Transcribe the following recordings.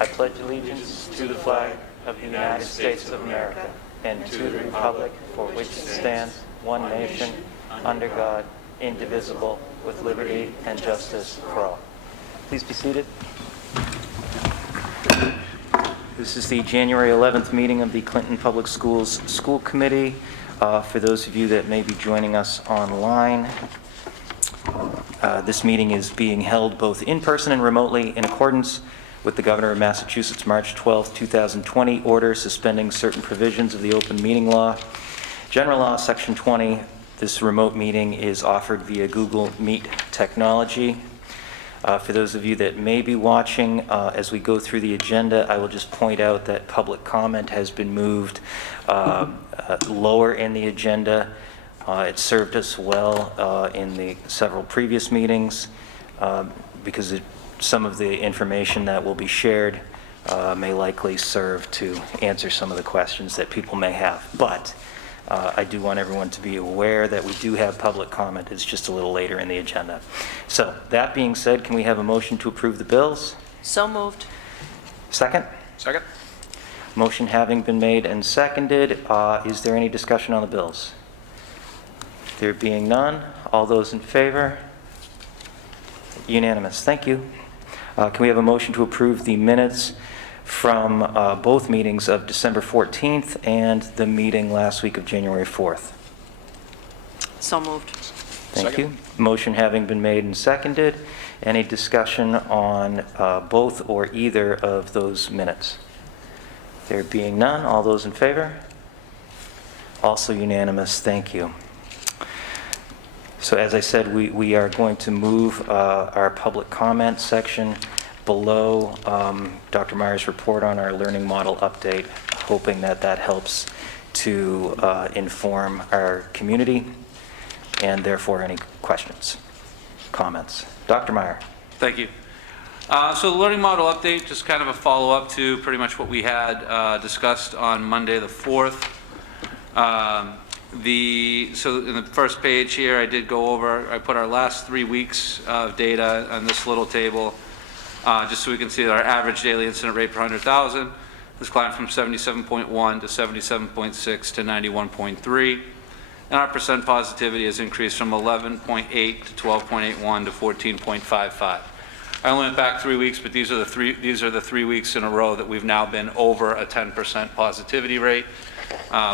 I pledge allegiance to the flag of the United States of America and to the republic for which it stands, one nation, under God, indivisible, with liberty and justice for all. Please be seated. This is the January 11th meeting of the Clinton Public Schools School Committee. For those of you that may be joining us online, this meeting is being held both in person and remotely in accordance with the Governor of Massachusetts March 12, 2020 order suspending certain provisions of the open meeting law. General Law, Section 20, this remote meeting is offered via Google Meet technology. For those of you that may be watching, as we go through the agenda, I will just point out that public comment has been moved lower in the agenda. It served us well in the several previous meetings because some of the information that will be shared may likely serve to answer some of the questions that people may have. But I do want everyone to be aware that we do have public comment. It's just a little later in the agenda. So that being said, can we have a motion to approve the bills? So moved. Second? Second. Motion having been made and seconded, is there any discussion on the bills? There being none, all those in favor? Unanimous. Thank you. Can we have a motion to approve the minutes from both meetings of December 14th and the meeting last week of January 4th? So moved. Thank you. Motion having been made and seconded, any discussion on both or either of those minutes? There being none, all those in favor? Also unanimous. Thank you. So as I said, we are going to move our public comment section below Dr. Meyer's report on our learning model update, hoping that that helps to inform our community and therefore any questions, comments. Dr. Meyer. Thank you. So the learning model update, just kind of a follow-up to pretty much what we had discussed on Monday the 4th. So in the first page here, I did go over, I put our last 3 weeks of data on this little table, just so we can see that our average daily incident rate per 100,000 has climbed from 77.1 to 77.6 to 91.3. And our percent positivity has increased from 11.8 to 12.81 to 14.55. I only went back 3 weeks, but these are the 3 weeks in a row that we've now been over a 10% positivity rate.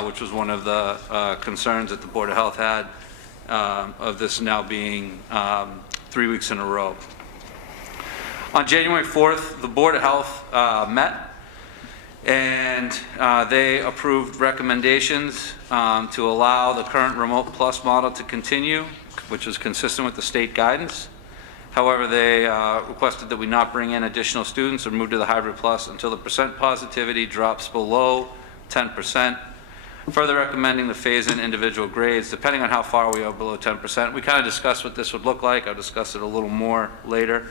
Which was one of the concerns that the Board of Health had of this now being 3 weeks in a row. On January 4th, the Board of Health met and they approved recommendations to allow the current Remote Plus model to continue, which is consistent with the state guidance. However, they requested that we not bring in additional students or move to the Hybrid Plus until the percent positivity drops below 10%, further recommending the phase in individual grades depending on how far we are below 10%. We kind of discussed what this would look like. I'll discuss it a little more later.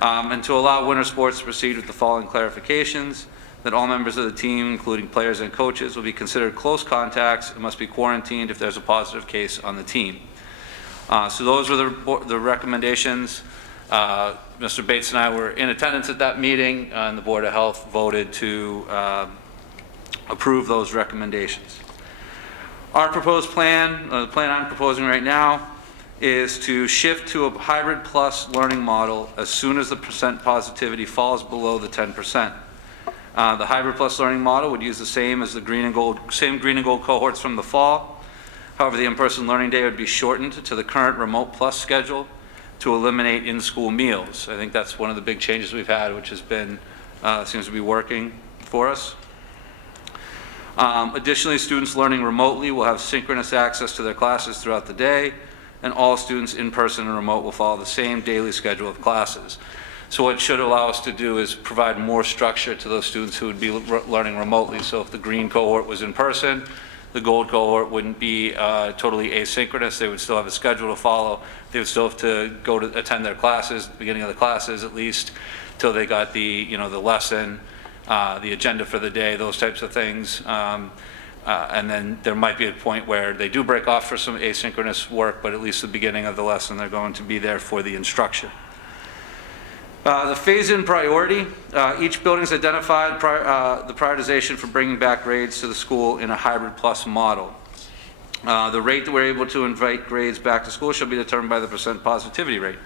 And to allow winter sports to proceed with the following clarifications: that all members of the team, including players and coaches, will be considered close contacts and must be quarantined if there's a positive case on the team. So those were the recommendations. Mr. Bates and I were in attendance at that meeting, and the Board of Health voted to approve those recommendations. Our proposed plan, the plan I'm proposing right now, is to shift to a Hybrid Plus learning model as soon as the percent positivity falls below the 10%. The Hybrid Plus learning model would use the same as the green and gold cohorts from the fall. However, the in-person learning day would be shortened to the current Remote Plus schedule to eliminate in-school meals. I think that's one of the big changes we've had, which has been, seems to be working for us. Additionally, students learning remotely will have synchronous access to their classes throughout the day, and all students in person and remote will follow the same daily schedule of classes. So what it should allow us to do is provide more structure to those students who would be learning remotely. So if the green cohort was in person, the gold cohort wouldn't be totally asynchronous. They would still have a schedule to follow. They would still have to go to attend their classes, the beginning of the classes at least, till they got the, the lesson, the agenda for the day, those types of things. And then there might be a point where they do break off for some asynchronous work, but at least the beginning of the lesson, they're going to be there for the instruction. The phase-in priority, each building's identified the prioritization for bringing back grades to the school in a hybrid plus model. The rate that we're able to invite grades back to school shall be determined by the percent positivity rate.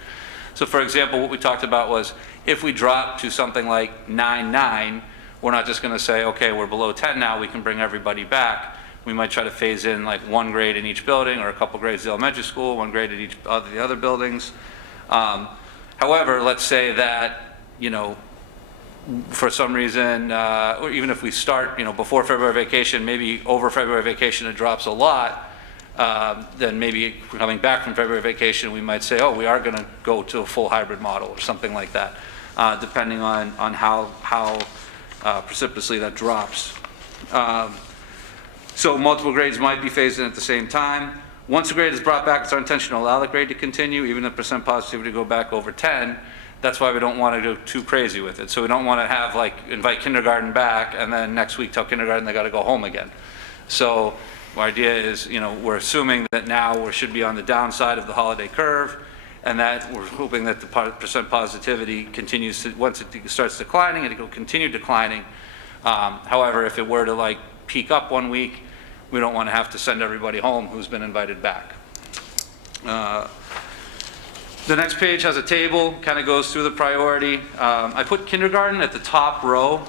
So for example, what we talked about was if we drop to something like 9.9, we're not just going to say, okay, we're below 10 now, we can bring everybody back. We might try to phase in like one grade in each building or a couple grades at the elementary school, one grade at each of the other buildings. However, let's say that, you know, for some reason, or even if we start, you know, before February vacation, maybe over February vacation it drops a lot, then maybe coming back from February vacation, we might say, oh, we are going to go to a full hybrid model or something like that, depending on how precipitously that drops. So multiple grades might be phased in at the same time. Once a grade is brought back, it's our intention to allow the grade to continue, even if percent positivity go back over 10. That's why we don't want to go too crazy with it. So we don't want to have like invite kindergarten back and then next week tell kindergarten they got to go home again. So our idea is, you know, we're assuming that now we should be on the downside of the holiday curve, and that we're hoping that the percent positivity continues to, once it starts declining, it will continue declining. However, if it were to like peak up one week, we don't want to have to send everybody home who's been invited back. The next page has a table, kind of goes through the priority. I put kindergarten at the top row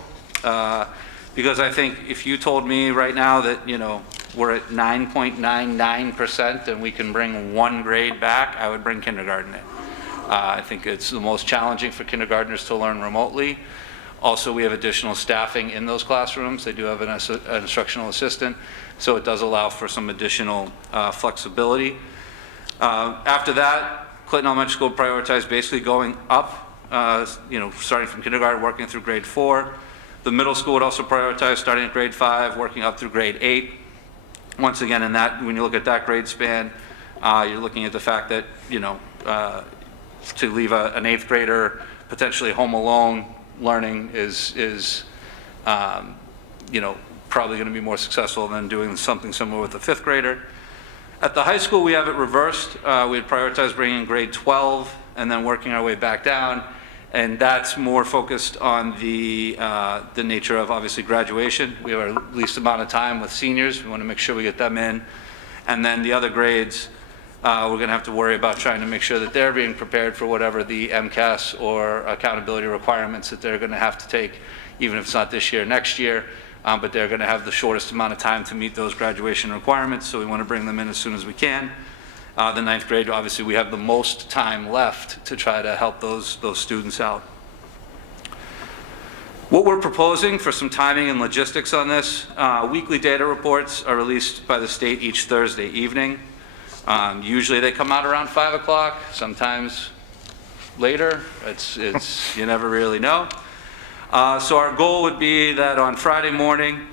because I think if you told me right now that, you know, we're at 9.99% and we can bring one grade back, I would bring kindergarten in. I think it's the most challenging for kindergartners to learn remotely. Also, we have additional staffing in those classrooms. They do have an instructional assistant, so it does allow for some additional flexibility. After that, Clinton Elementary School prioritized basically going up, you know, starting from kindergarten, working through grade 4. The middle school would also prioritize starting at grade 5, working up through grade 8. Once again, in that, when you look at that grade span, you're looking at the fact that, you know, to leave an 8th grader potentially home alone learning is you know, probably going to be more successful than doing something similar with a 5th grader. At the high school, we have it reversed. We had prioritized bringing grade 12 and then working our way back down. And that's more focused on the nature of obviously graduation. We have our least amount of time with seniors. We want to make sure we get them in. And then the other grades, we're going to have to worry about trying to make sure that they're being prepared for whatever the MCAS or accountability requirements that they're going to have to take, even if it's not this year, next year. But they're going to have the shortest amount of time to meet those graduation requirements, so we want to bring them in as soon as we can. The 9th grade, obviously, we have the most time left to try to help those students out. What we're proposing for some timing and logistics on this, weekly data reports are released by the state each Thursday evening. Usually they come out around 5 o'clock, sometimes later. It's you never really know. So our goal would be that on Friday morning,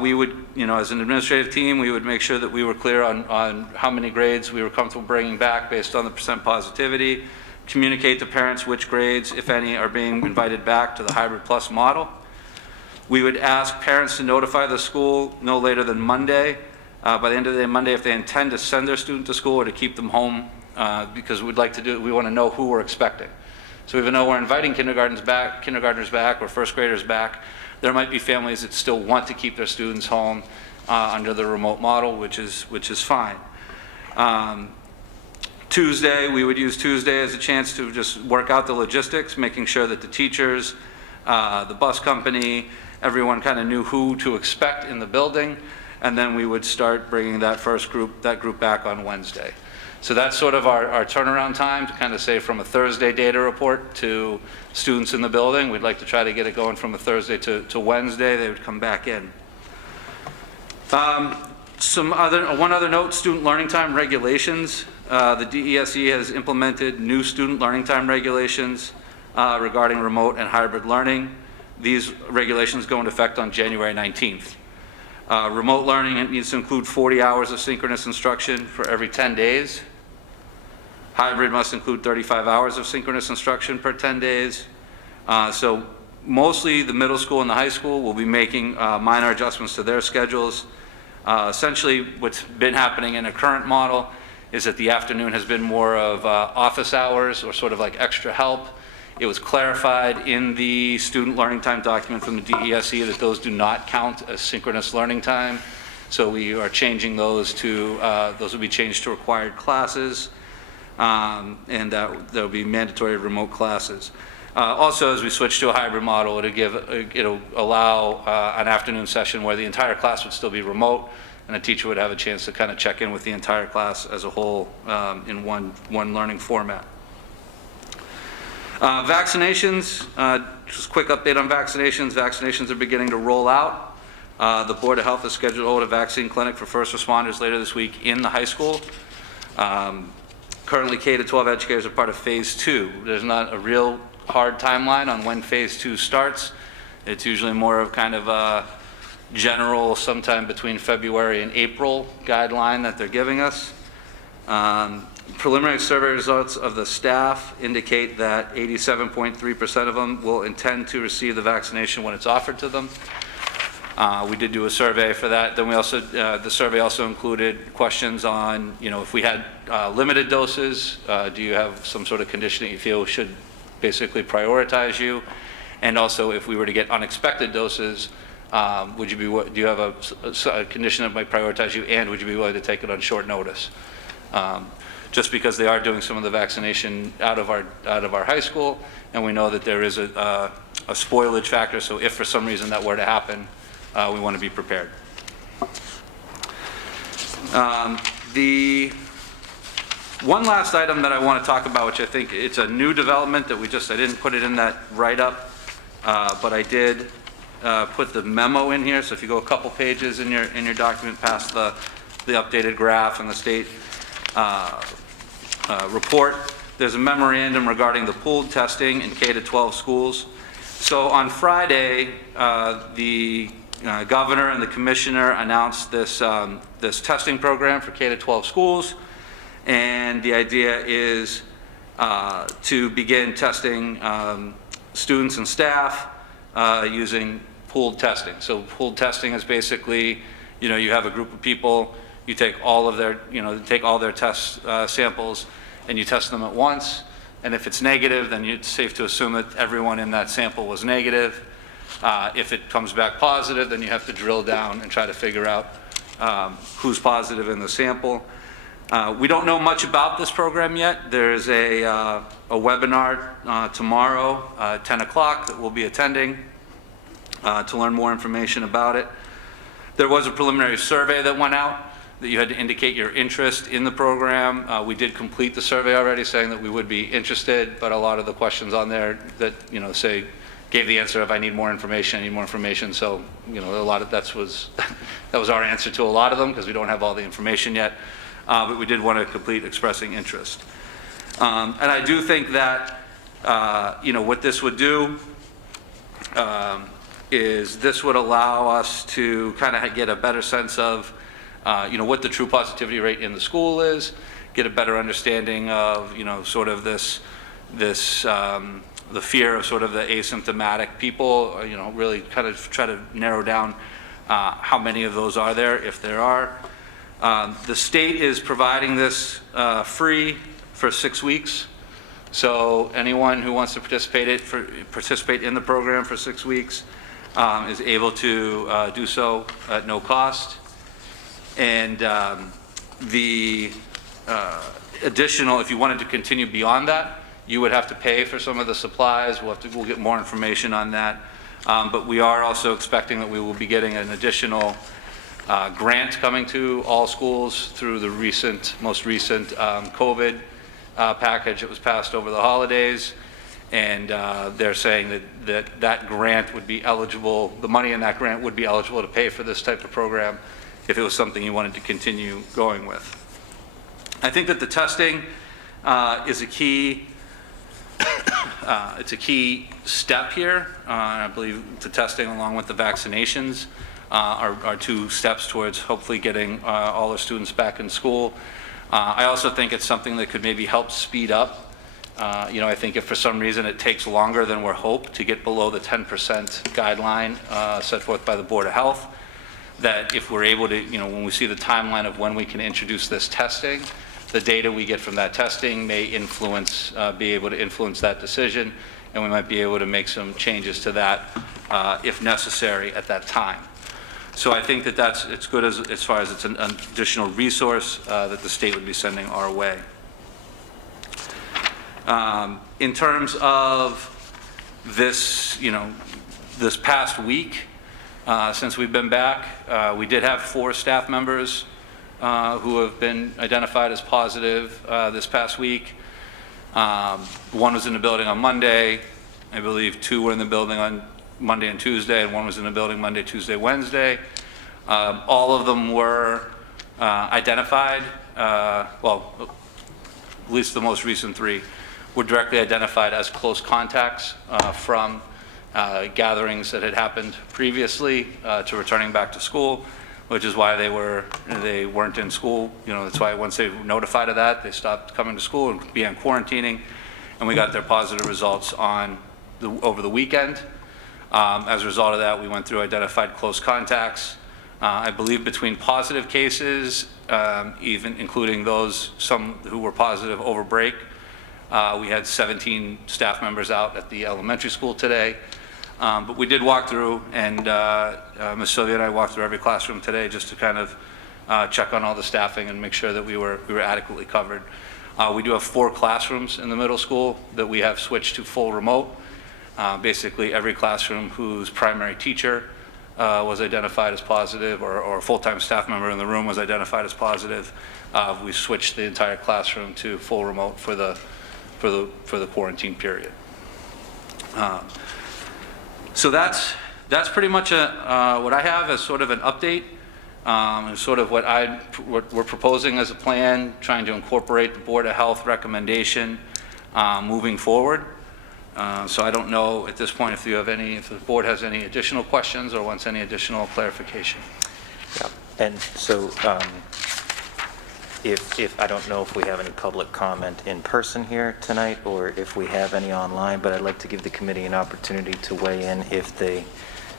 we would, you know, as an administrative team, we would make sure that we were clear on how many grades we were comfortable bringing back based on the percent positivity, communicate to parents which grades, if any, are being invited back to the hybrid plus model. We would ask parents to notify the school no later than Monday, by the end of the day Monday, if they intend to send their student to school or to keep them home, because we want to know who we're expecting. So even though we're inviting kindergartners back or 1st graders back, there might be families that still want to keep their students home under the remote model, which is fine. Tuesday, we would use Tuesday as a chance to just work out the logistics, making sure that the teachers, the bus company, everyone kind of knew who to expect in the building, and then we would start bringing that group back on Wednesday. So that's sort of our turnaround time to kind of say from a Thursday data report to students in the building. We'd like to try to get it going from a Thursday to Wednesday. They would come back in. One other note, student learning time regulations. The DESE has implemented new student learning time regulations regarding remote and hybrid learning. These regulations go into effect on January 19th. Remote learning needs to include 40 hours of synchronous instruction for every 10 days. Hybrid must include 35 hours of synchronous instruction per 10 days. So mostly the middle school and the high school will be making minor adjustments to their schedules. Essentially, what's been happening in a current model is that the afternoon has been more of office hours or sort of like extra help. It was clarified in the student learning time document from the DESE that those do not count as synchronous learning time. So we are changing those to, those will be changed to required classes, and there'll be mandatory remote classes. Also, as we switch to a hybrid model, it'll allow an afternoon session where the entire class would still be remote, and a teacher would have a chance to kind of check in with the entire class as a whole in one learning format. Vaccinations, just a quick update on vaccinations. Vaccinations are beginning to roll out. The Board of Health is scheduled to hold a vaccine clinic for first responders later this week in the high school. Currently, K-12 educators are part of Phase 2. There's not a real hard timeline on when Phase 2 starts. It's usually more of kind of a general sometime between February and April guideline that they're giving us. Preliminary survey results of the staff indicate that 87.3% of them will intend to receive the vaccination when it's offered to them. We did do a survey for that. Then we also, the survey also included questions on, if we had limited doses, do you have some sort of condition that you feel should basically prioritize you? And also, if we were to get unexpected doses, do you have a condition that might prioritize you, and would you be willing to take it on short notice? Just because they are doing some of the vaccination out of our high school, and we know that there is a spoilage factor, so if for some reason that were to happen, we want to be prepared. The one last item that I want to talk about, which I think it's a new development that I didn't put it in that write-up, but I did put the memo in here. So if you go a couple pages in your document past the updated graph and the state report, there's a memorandum regarding the pooled testing in K-12 schools. So on Friday, the governor and the commissioner announced this testing program for K-12 schools, and the idea is to begin testing students and staff using pooled testing. So pooled testing is basically, you have a group of people, you take all of their, take all their test samples and you test them at once, and if it's negative, then it's safe to assume that everyone in that sample was negative. If it comes back positive, then you have to drill down and try to figure out who's positive in the sample. We don't know much about this program yet. There's a webinar tomorrow, 10 o'clock, that we'll be attending to learn more information about it. There was a preliminary survey that went out that you had to indicate your interest in the program. We did complete the survey already, saying that we would be interested, but a lot of the questions on there that, gave the answer of I need more information, So, a lot of that was our answer to a lot of them, because we don't have all the information yet. But we did want to complete expressing interest. And I do think that, what this would do is this would allow us to kind of get a better sense of, what the true positivity rate in the school is, get a better understanding of, sort of the fear of sort of the asymptomatic people, really kind of try to narrow down how many of those are there, if there are. The state is providing this free for 6 weeks. So anyone who wants to participate in the program for 6 weeks is able to do so at no cost. And the additional, if you wanted to continue beyond that, you would have to pay for some of the supplies. We'll get more information on that. But we are also expecting that we will be getting an additional grant coming to all schools through the most recent COVID package that was passed over the holidays. And they're saying that grant would be eligible, the money in that grant would be eligible to pay for this type of program if it was something you wanted to continue going with. I think that the testing is a key it's a key step here. I believe the testing, along with the vaccinations, are 2 steps towards hopefully getting all our students back in school. I also think it's something that could maybe help speed up. I think if for some reason it takes longer than we're hoped to get below the 10% guideline set forth by the Board of Health, that if we're able to, when we see the timeline of when we can introduce this testing, the data we get from that testing may be able to influence that decision. and we might be able to make some changes to that if necessary at that time. So I think that it's good as far as it's an additional resource that the state would be sending our way. In terms of this, this past week, since we've been back, we did have 4 staff members who have been identified as positive this past week. 1 was in the building on Monday. I believe 2 were in the building on Monday and Tuesday, and 1 was in the building Monday, Tuesday, Wednesday. All of them were identified, well, at least the most recent 3 were directly identified as close contacts from gatherings that had happened previously to returning back to school, which is why they weren't in school. That's why once they were notified of that, they stopped coming to school and began quarantining, and we got their positive results over the weekend. As a result of that, we went through identified close contacts. I believe between positive cases, even including some who were positive over break, we had 17 staff members out at the elementary school today. But we did walk through, and Ms. Sylvia and I walked through every classroom today just to kind of check on all the staffing and make sure that we were adequately covered. We do have 4 classrooms in the middle school that we have switched to full remote. Basically, every classroom whose primary teacher was identified as positive, or a full-time staff member in the room was identified as positive, we switched the entire classroom to full remote for the quarantine period. So that's pretty much what I have as sort of an update, and sort of what we're proposing as a plan, trying to incorporate the Board of Health recommendation moving forward. So I don't know at this point if the board has any additional questions or wants any additional clarification. Yeah. And so if I don't know if we have any public comment in person here tonight or if we have any online, but I'd like to give the committee an opportunity to weigh in if they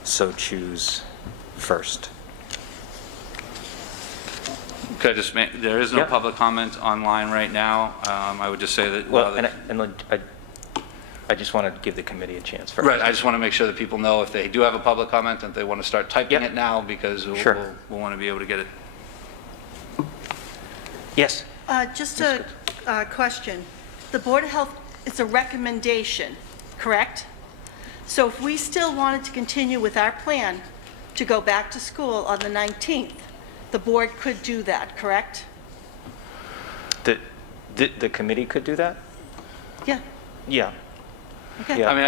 so choose first. Could I just there is no Yeah. public comment online right now. I would just say that. Well, I just want to give the committee a chance first. Right, I just want to make sure that people know if they do have a public comment and they want to start typing Yep. it now, because Sure. we'll want to be able to get it. Yes. Just a question. The Board of Health, it's a recommendation, correct? So if we still wanted to continue with our plan to go back to school on the 19th, the board could do that, correct? The committee could do that? Yeah, Yeah. okay. Yeah. I mean,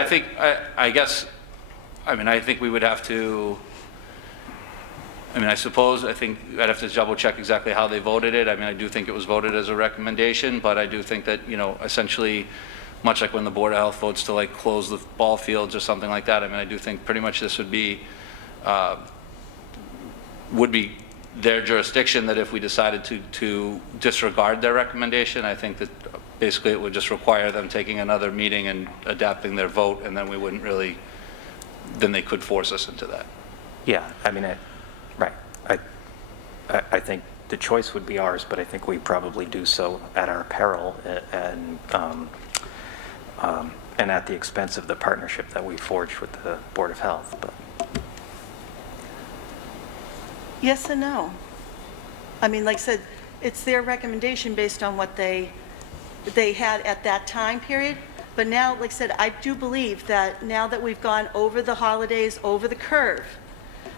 I think we would have to, I think I'd have to double check exactly how they voted it. I do think it was voted as a recommendation, but I do think that, essentially, much like when the Board of Health votes to like close the ball fields or something like that, I do think pretty much this would be their jurisdiction, that if we decided to disregard their recommendation, I think that basically it would just require them taking another meeting and adapting their vote, and then we wouldn't really, then they could force us into that. Yeah, right. I think the choice would be ours, but I think we probably do so at our peril and at the expense of the partnership that we forged with the Board of Health. But Yes and no. Like I said, it's their recommendation based on what they had at that time period. But now, like I said, I do believe that now that we've gone over the holidays, over the curve,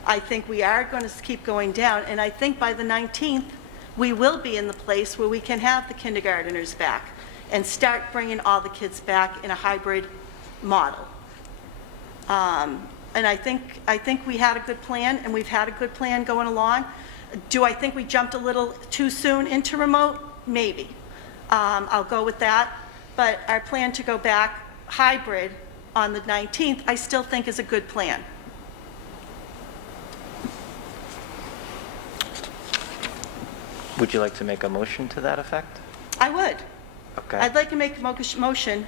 I think we are going to keep going down. And I think by the 19th, we will be in the place where we can have the kindergarteners back and start bringing all the kids back in a hybrid model. And I think we had a good plan, and we've had a good plan going along. Do I think we jumped a little too soon into remote? Maybe. I'll go with that. But our plan to go back hybrid on the 19th, I still think is a good plan. would you like to make a motion to that effect? I would. Okay. I'd like to make a motion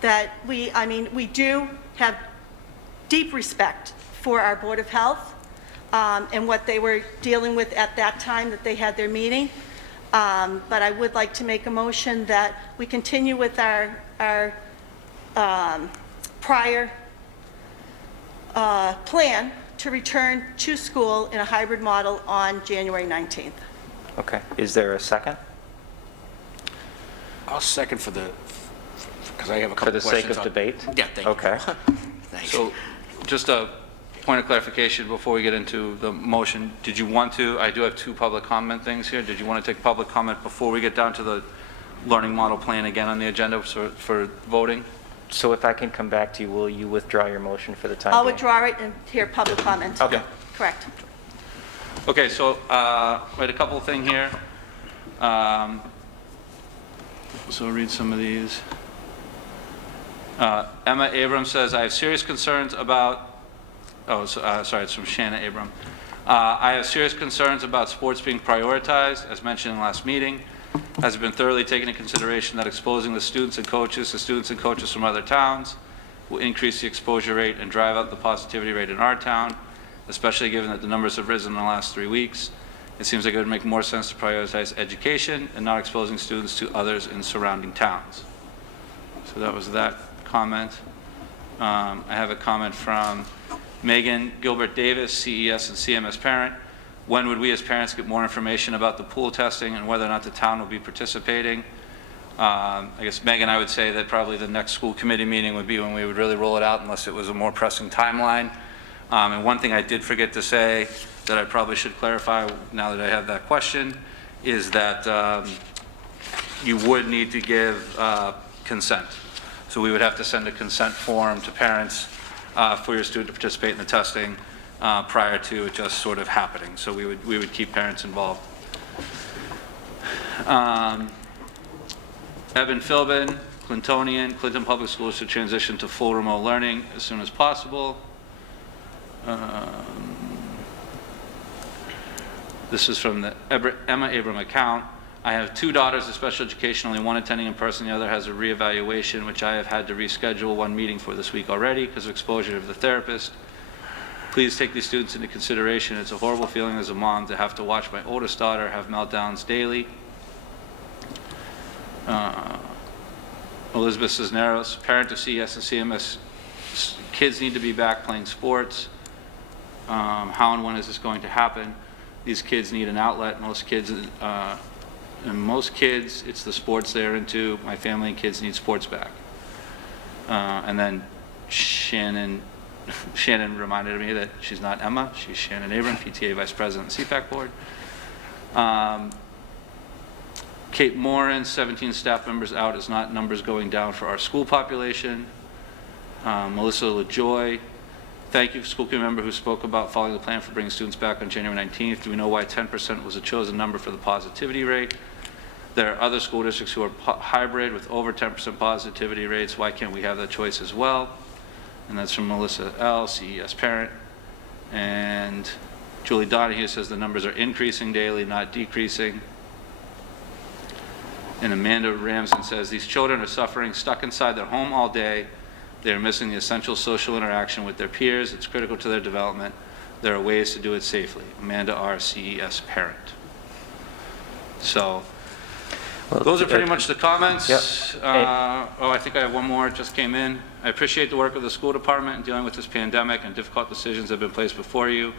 that we do have deep respect for our Board of Health and what they were dealing with at that time that they had their meeting. But I would like to make a motion that we continue with our prior plan to return to school in a hybrid model on January 19th. Okay. Is there a second? I'll second because I have a For couple the questions. sake of debate? Yeah, thank you. Okay. Thanks. So just a point of clarification before we get into the motion. Did you want to, I do have two public comment things here. Did you want to take public comment before we get down to the learning model plan again on the agenda for voting? So if I can come back to you, will you withdraw your motion for the time being? I'll withdraw it and hear public comment. Okay. Correct. Okay, so we had a couple thing here. So I'll read some of these. Emma Abrams says, I have serious concerns about, sorry, it's from Shanna Abram. I have serious concerns about sports being prioritized, as mentioned in the last meeting. Has it been thoroughly taken into consideration that exposing the students and coaches to students and coaches from other towns will increase the exposure rate and drive up the positivity rate in our town, especially given that the numbers have risen in the last 3 weeks? It seems like it would make more sense to prioritize education and not exposing students to others in surrounding towns. So that was that comment. I have a comment from Megan Gilbert Davis, CES and CMS parent. When would we as parents get more information about the pool testing and whether or not the town will be participating? I guess, Megan, I would say that probably the next school committee meeting would be when we would really roll it out unless it was a more pressing timeline. And one thing I did forget to say that I probably should clarify now that I have that question is that you would need to give consent. So we would have to send a consent form to parents for your student to participate in the testing prior to it just sort of happening. So we would keep parents involved. Evan Philbin, Clintonian, Clinton Public Schools to transition to full remote learning as soon as possible. This is from the Emma Abram account. I have 2 daughters of special education, only one attending in person, the other has a reevaluation, which I have had to reschedule one meeting for this week already because of exposure to the therapist. Please take these students into consideration. It's a horrible feeling as a mom to have to watch my oldest daughter have meltdowns daily. Elizabeth Cisneros, parent of CES and CMS, kids need to be back playing sports. How and when is this going to happen? These kids need an outlet. Most kids, it's the sports they're into. My family and kids need sports back. And then Shannon reminded me that she's not Emma, she's Shannon Abram, PTA Vice President of the CPAC Board. Kate Moran, 17 staff members out is not numbers going down for our school population. Melissa LaJoy, thank you, school committee member who spoke about following the plan for bringing students back on January 19th. Do we know why 10% was a chosen number for the positivity rate? There are other school districts who are hybrid with over 10% positivity rates. Why can't we have that choice as well? And that's from Melissa L., CES parent. And Julie Donahue says the numbers are increasing daily, not decreasing. And Amanda Ramsden says these children are suffering, stuck inside their home all day. They are missing the essential social interaction with their peers. It's critical to their development. There are ways to do it safely. Amanda R., CES parent. So those are pretty much the comments. Yep. I think I have one more. It just came in. I appreciate the work of the school department in dealing with this pandemic and difficult decisions that have been placed before you.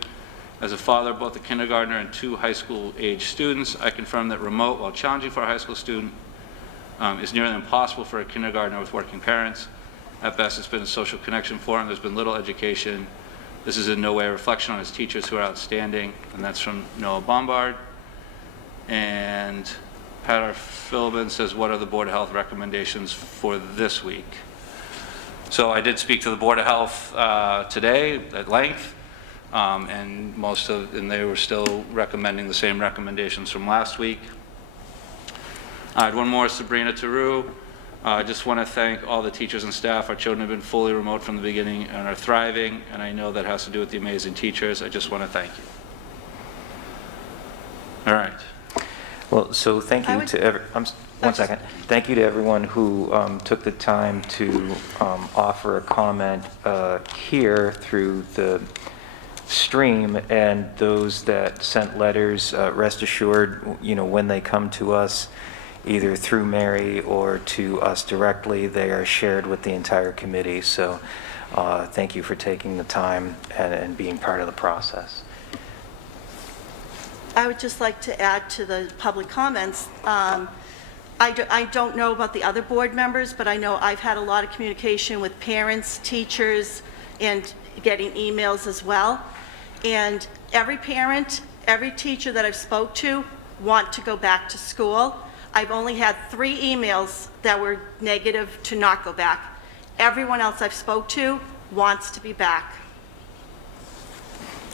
As a father of both a kindergartner and 2 high school age students, I confirm that remote, while challenging for a high school student, is nearly impossible for a kindergartner with working parents. At best, it's been a social connection for him. There's been little education. This is in no way a reflection on his teachers who are outstanding, and that's from Noah Bombard. And Pat Philbin says, what are the Board of Health recommendations for this week? So I did speak to the Board of Health today at length, and they were still recommending the same recommendations from last week. I had one more, Sabrina Taru. I just want to thank all the teachers and staff. Our children have been fully remote from the beginning and are thriving, and I know that has to do with the amazing teachers. I just want to thank you. All right. Well, so thank you to one second. Thank you to everyone who took the time to offer a comment here through the stream, and those that sent letters. Rest assured, when they come to us, either through Mary or to us directly. They are shared with the entire committee, so thank you for taking the time and being part of the process. I would just like to add to the public comments. I don't know about the other board members, but I know I've had a lot of communication with parents, teachers, and getting emails as well. And every parent, every teacher that I've spoke to want to go back to school. I've only had 3 emails that were negative to not go back. Everyone else I've spoke to wants to be back.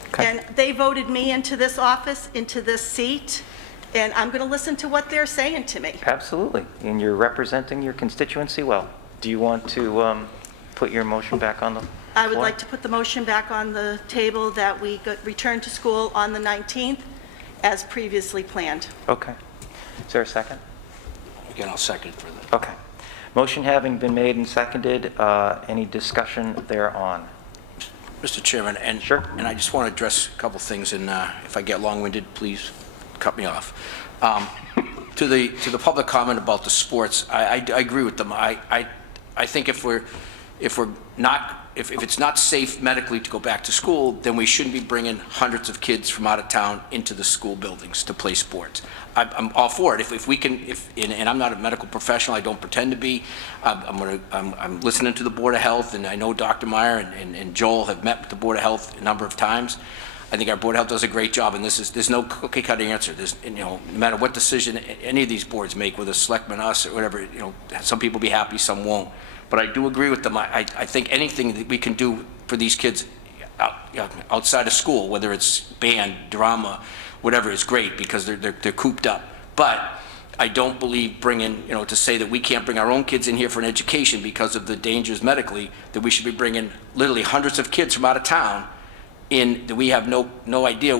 Okay. And they voted me into this office, into this seat, and I'm going to listen to what they're saying to me. Absolutely, and you're representing your constituency well. Do you want to put your motion back on the floor? I would like to put the motion back on the table that we return to school on the 19th as previously planned. Okay. Is there a second? Again, I'll second for the, Okay. Motion having been made and seconded, any discussion thereon? Mr. Chairman, and Sure. and I just want to address a couple things, and if I get long-winded, please cut me off. To the public comment about the sports, I agree with them. I think if it's not safe medically to go back to school, then we shouldn't be bringing hundreds of kids from out of town into the school buildings to play sports. I'm all for it. If we can, and I'm not a medical professional, I don't pretend to be. I'm listening to the Board of Health, and I know Dr. Meyer and Joel have met with the Board of Health a number of times. I think our Board of Health does a great job, and there's no cookie-cutter answer. No matter what decision any of these boards make, whether selectmen, us, or whatever, some people be happy, some won't. But I do agree with them. I think anything that we can do for these kids outside of school, whether it's band, drama, whatever, is great, because they're cooped up. But I don't believe bringing, to say that we can't bring our own kids in here for an education because of the dangers medically, that we should be bringing literally hundreds of kids from out of town in, that we have no idea,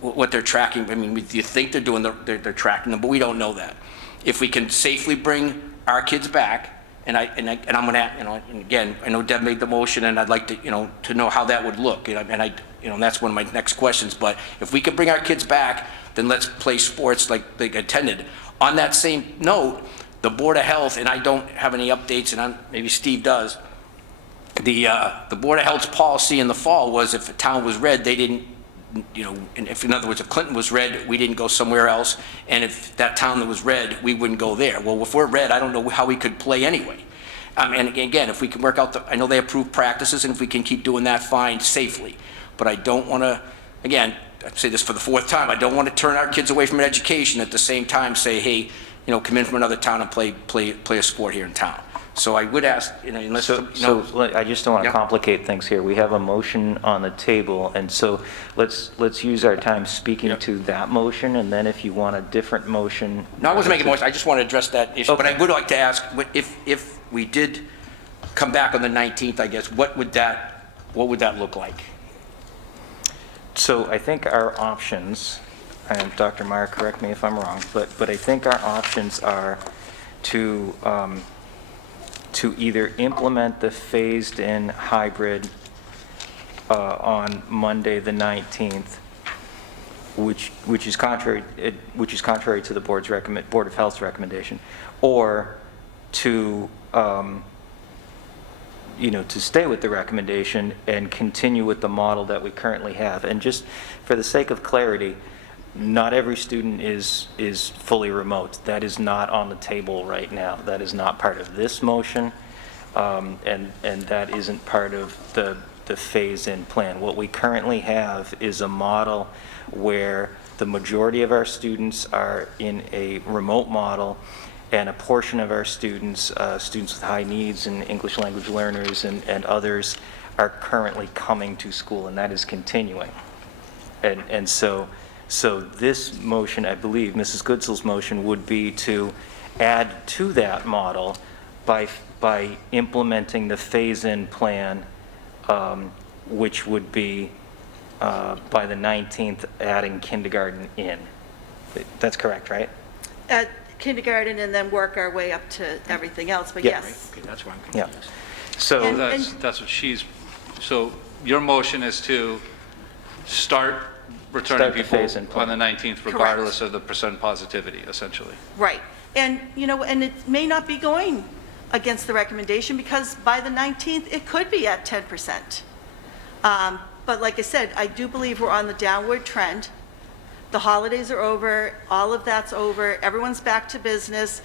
what they're tracking. I mean, you think they're doing, they're tracking them, but we don't know that. If we can safely bring our kids back, and I'm going to, and again, I know Deb made the motion, and I'd like to know how that would look, and that's one of my next questions. But if we can bring our kids back, then let's play sports like they attended. On that same note, the Board of Health, and I don't have any updates, and maybe Steve does, the Board of Health's policy in the fall was if a town was red, they didn't, and if, in other words, if Clinton was red, we didn't go somewhere else, and if that town that was red, we wouldn't go there. Well, if we're red, I don't know how we could play anyway. And again, if we can work out I know they approve practices, and if we can keep doing that, fine, safely. But I don't want to, again, I say this for the 4th time, I don't want to turn our kids away from an education at the same time say, hey, come in from another town and play a sport here in town. So I would ask, unless, So I just don't want to Yeah. complicate things here. We have a motion on the table, and so let's use our time speaking Yep. to that motion, and then if you want a different motion. No, I wasn't making a motion, I just want to address that issue. But I Okay. would like to ask, if we did come back on the 19th, I guess, what would that look like? So I think our options, and Dr. Meyer, correct me if I'm wrong, but I think our options are to either implement the phased-in hybrid on Monday, the 19th, which is contrary to the Board of Health's recommendation, or to to stay with the recommendation and continue with the model that we currently have. And just for the sake of clarity, not every student is fully remote. That is not on the table right now. That is not part of this motion, and that isn't part of the phase-in plan. What we currently have is a model where the majority of our students are in a remote model, and a portion of our students, students with high needs and English language learners and others, are currently coming to school, and that is continuing. And so this motion, I believe, Mrs. Goodsell's motion, would be to add to that model by implementing the phase-in plan, which would be by the 19th, adding kindergarten in. That's correct, right? At kindergarten and then work our way up to everything else, but Yeah. yes. Okay, that's where I'm Yeah. confused. So. And- That's what so your motion is to start returning Start the people phase-in plan. on the 19th, regardless of the percent positivity, essentially. Right. And, you know, and it may not be going against the recommendation because by the 19th, it could be at 10%. But like I said, I do believe we're on the downward trend. The holidays are over, all of that's over, everyone's back to business.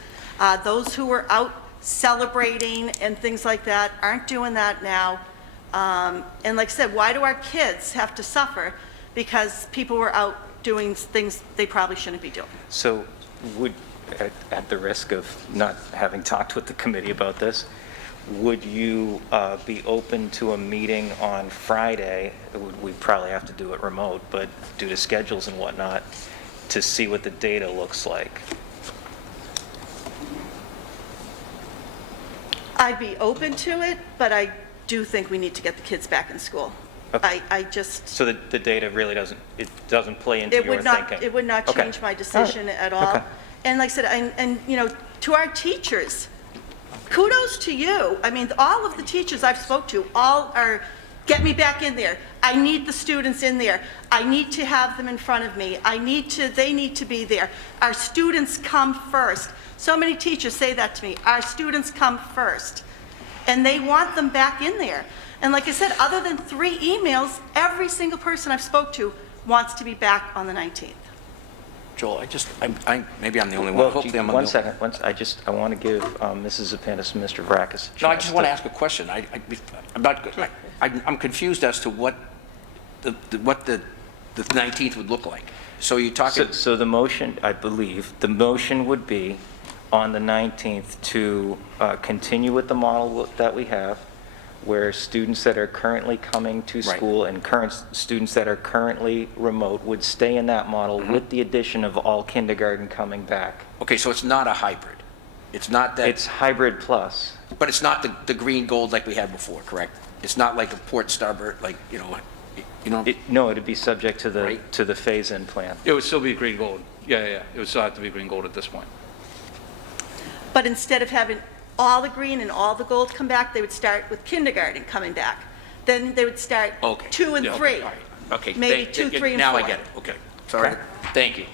Those who were out celebrating and things like that aren't doing that now. And like I said, why do our kids have to suffer? Because people were out doing things they probably shouldn't be doing. So would, at the risk of not having talked with the committee about this, would you be open to a meeting on Friday? We'd probably have to do it remote, but due to schedules and whatnot, to see what the data looks like? I'd be open to it, but I do think we need to get the kids back in school. Okay. I just, So the data really doesn't play into it your would not, thinking? it would not Okay. change my decision at all. Okay. And like I said, and you know, to our teachers, kudos to you. I mean, all of the teachers I've spoke to, all are, get me back in there. I need the students in there. I need to have them in front of me. They need to be there. Our students come first. So many teachers say that to me. Our students come first. And they want them back in there. And like I said, other than 3 emails, every single person I've spoke to wants to be back on the 19th. Joel, maybe I'm the only one. Well, Hopefully I'm the one only- second. I want to give Mrs. Zepanis and Mr. Vrakis a chance. No, I just want to ask a question. I'm confused as to what the 19th would look like. So you're talking, So the motion, I believe, the motion would be on the 19th to continue with the model that we have, where students that are currently coming to Right. school and current students that are currently remote would stay in that model with the addition of all kindergarten coming back. okay, so it's not a hybrid. It's not that, It's hybrid plus. but it's not the green gold like we had before, correct? It's not like a Port Starboard, like, you know, No, it'd be subject to Right. the phase-in plan. It would still be green gold. Yeah. It would still have to be green gold at this point. But instead of having all the green and all the gold come back, they would start with kindergarten coming back. Then they would start okay. 2 and Yeah, 3. okay, all right. Okay. Maybe 2, 3, and 4. Now I get it, okay. Sorry. Thank you.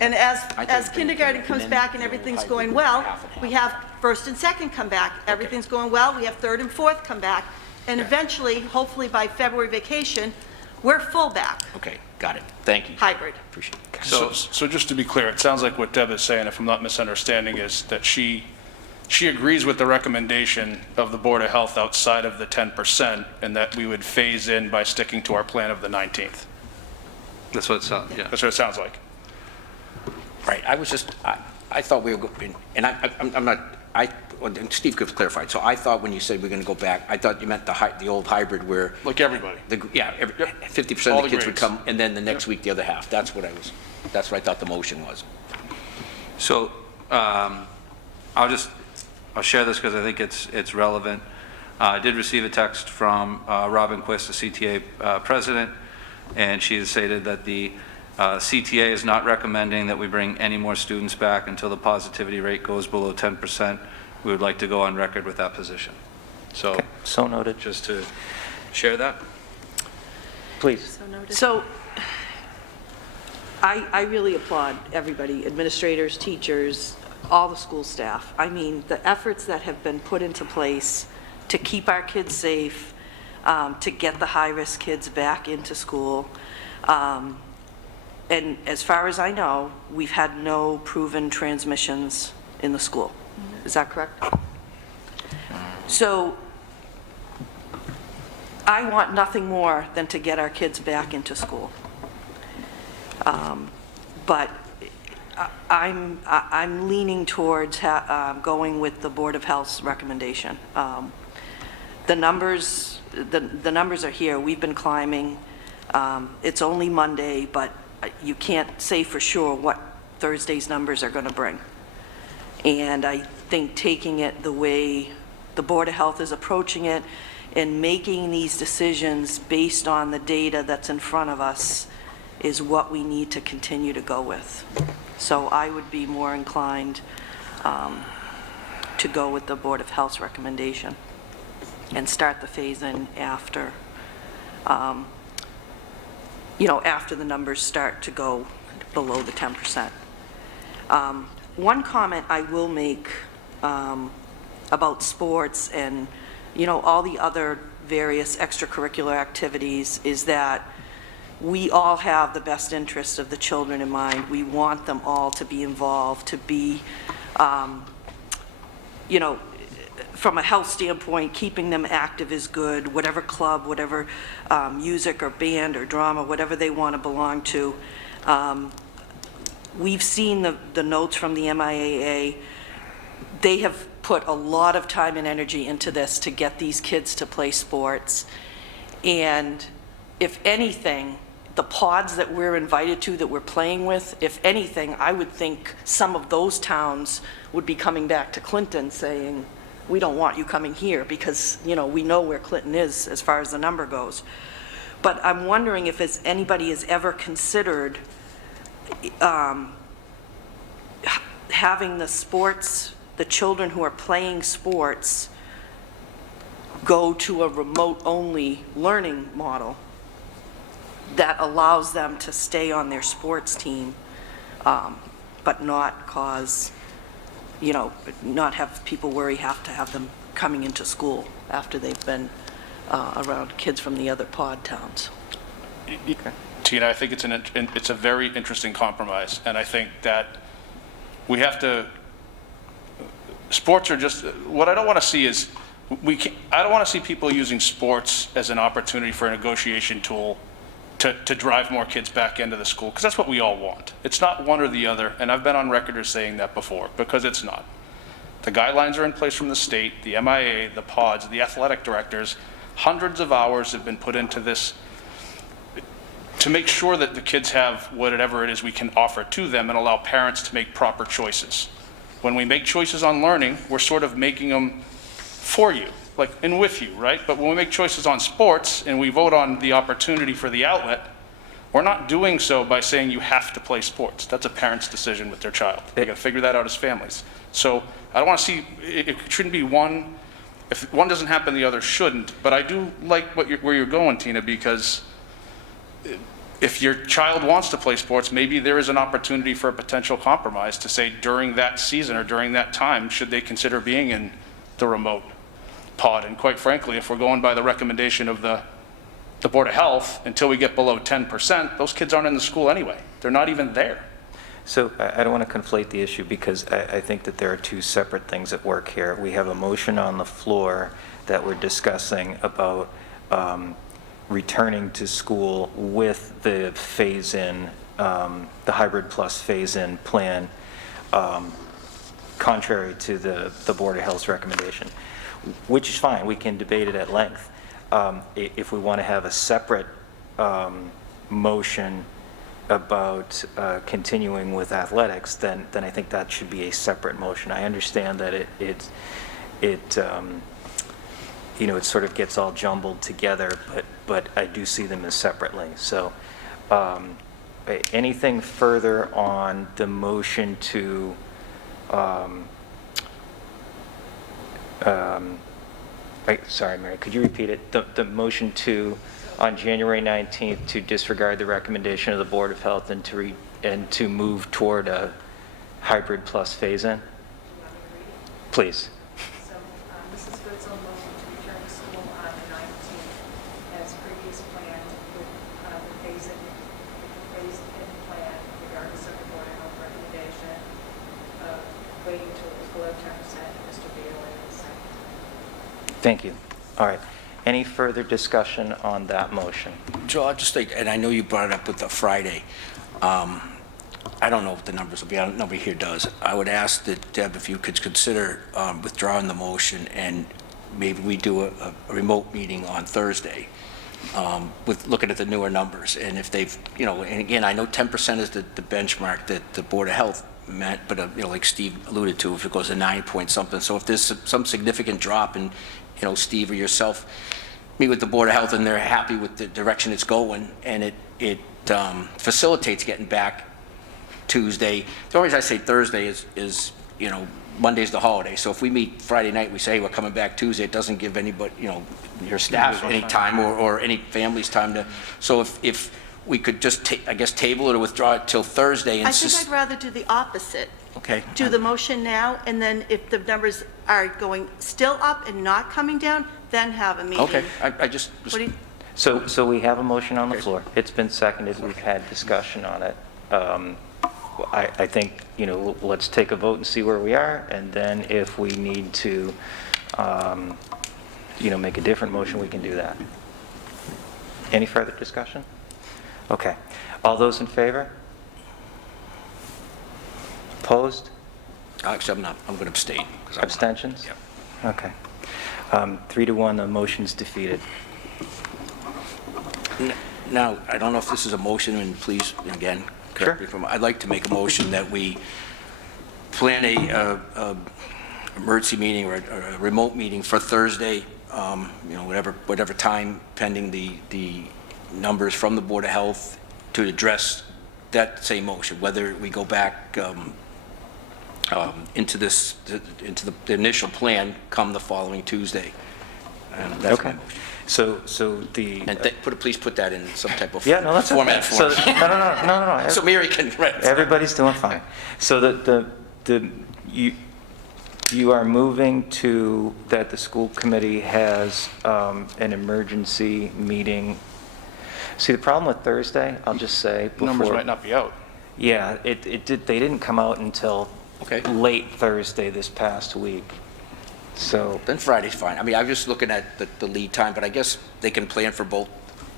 And as think kindergarten comes back and everything's going well, we have first and second come back. Everything's going well, we have third and fourth come back. And eventually, hopefully by February vacation, we're full back, Okay, got it. Thank you. hybrid. Appreciate it. So just to be clear, it sounds like what Deb is saying, if I'm not misunderstanding, is that she agrees with the recommendation of the Board of Health outside of the 10%, and that we would phase in by sticking to our plan of the 19th. That's what it sounds, yeah. That's what it sounds like. Right, I was just, I thought we were, and I'm not, and Steve could clarify. So I thought when you said we're going to go back, I thought you meant the old hybrid where, Like everybody. 50% All of the the kids would grades. come, and then the next week the other half. That's what I thought the motion was. So I'll share this because I think it's relevant. I did receive a text from Robin Quist, the CTA president, and she has stated that the CTA is not recommending that we bring any more students back until the positivity rate goes below 10%. We would like to go on record with that position. So Okay, so noted. just to share that. Please. So I really applaud everybody, administrators, teachers, all the school staff. I mean, the efforts that have been put into place to keep our kids safe, to get the high-risk kids back into school. And as far as I know, we've had no proven transmissions in the school. Is that correct? So I want nothing more than to get our kids back into school. But I'm leaning towards going with the Board of Health's recommendation. The numbers are here. We've been climbing. It's only Monday, but you can't say for sure what Thursday's numbers are going to bring. And I think taking it the way the Board of Health is approaching it and making these decisions based on the data that's in front of us is what we need to continue to go with. So I would be more inclined to go with the Board of Health's recommendation and start the phase-in after, after the numbers start to go below the 10%. one comment I will make about sports and, all the other various extracurricular activities is that we all have the best interests of the children in mind. We want them all to be involved, to be, from a health standpoint, keeping them active is good, whatever club, whatever music or band or drama, whatever they want to belong to. We've seen the notes from the MIAA. They have put a lot of time and energy into this to get these kids to play sports. And if anything, the pods that we're invited to, that we're playing with, if anything, I would think some of those towns would be coming back to Clinton saying, we don't want you coming here because, we know where Clinton is as far as the number goes. But I'm wondering if anybody has ever considered having the children who are playing sports go to a remote-only learning model that allows them to stay on their sports team, but not cause, not have people have to have them coming into school after they've been around kids from the other pod towns. Tina, I think it's a very interesting compromise, and I think that we have to, sports are just, what I don't want to see is, I don't want to see people using sports as an opportunity for a negotiation tool to drive more kids back into the school, because that's what we all want. It's not one or the other, and I've been on record as saying that before, because it's not. The guidelines are in place from the state, the MIA, the pods, the athletic directors. Hundreds of hours have been put into this to make sure that the kids have whatever it is we can offer to them and allow parents to make proper choices. When we make choices on learning, we're sort of making them for you, and with you, right? But when we make choices on sports and we vote on the opportunity for the outlet, we're not doing so by saying you have to play sports. That's a parent's decision with their child. They got to figure that out as families. So I don't want to see, it shouldn't be one, if one doesn't happen, the other shouldn't. But I do like where you're going, Tina, because if your child wants to play sports, maybe there is an opportunity for a potential compromise to say during that season or during that time, should they consider being in the remote pod? And quite frankly, if we're going by the recommendation of the Board of Health, until we get below 10%, those kids aren't in the school anyway. They're not even there. So I don't want to conflate the issue, because I think that there are two separate things at work here. We have a motion on the floor that we're discussing about returning to school with the phase-in, the hybrid plus phase-in plan, contrary to the Board of Health's recommendation, which is fine. We can debate it at length. If we want to have a separate motion about continuing with athletics, then I think that should be a separate motion. I understand that it sort of gets all jumbled together, but I do see them as separately. So anything further on the motion to sorry, Mary, could you repeat it? The motion on January 19th to disregard the recommendation of the Board of Health and to move toward a hybrid plus phase-in? Please. So, Mrs. Fritzl motion to return to school on the 19th as previous planned with the phase-in plan regardless of the Board of Health recommendation of waiting until it was below 10%. Mr. Bailey is second. Thank you. All right. Any further discussion on that motion? Joe, I'll just think, and I know you brought it up with the Friday. I don't know what the numbers will be. Nobody here does. I would ask that, Deb, if you could consider withdrawing the motion, and maybe we do a remote meeting on Thursday with looking at the newer numbers. And if they've, and again, I know 10% is the benchmark that the Board of Health meant, but like Steve alluded to, if it goes to 9 point something. So if there's some significant drop in, Steve or yourself meet with the Board of Health and they're happy with the direction it's going, and it facilitates getting back Tuesday. The only reason I say Thursday is Monday's the holiday. So if we meet Friday night, we say, hey, we're coming back Tuesday, it doesn't give anybody, your staff any time or any families time to, so if we could just, I guess, table it or withdraw it till Thursday. And I think I'd rather do the opposite. Okay. do the motion now, and then if the numbers are going still up and not coming down, then have a meeting. Okay, I just, What do you, So we have a motion on the Okay. floor. It's been seconded. We've had discussion on it. I think, let's take a vote and see where we are, and then if we need to, make a different motion, we can do that. Any further discussion? Okay. All those in favor? Opposed? actually, I'm not, I'm going to abstain. 'cause I'm- Abstentions? Yep. Okay. 3-1, the motion's defeated. Now, I don't know if this is a motion, and please, again, correct me if I'm, I'd like to make a motion that we plan a emergency meeting or a remote meeting for Thursday, whatever time, pending the numbers from the Board of Health, to address that same motion, whether we go back into the initial plan come the following Tuesday. And that's my Okay. motion. So the... And please put that in some type of Yeah, no, that's okay. format So, for us. no. So Mary can, right. Everybody's doing fine. So you are moving to that the school committee has an emergency meeting. See, the problem with Thursday, I'll just say before. Numbers might not be out. Yeah, they didn't come out until Okay. late Thursday this past week. So, Then Friday's fine. I mean, I'm just looking at the lead time, but I guess they can plan for both.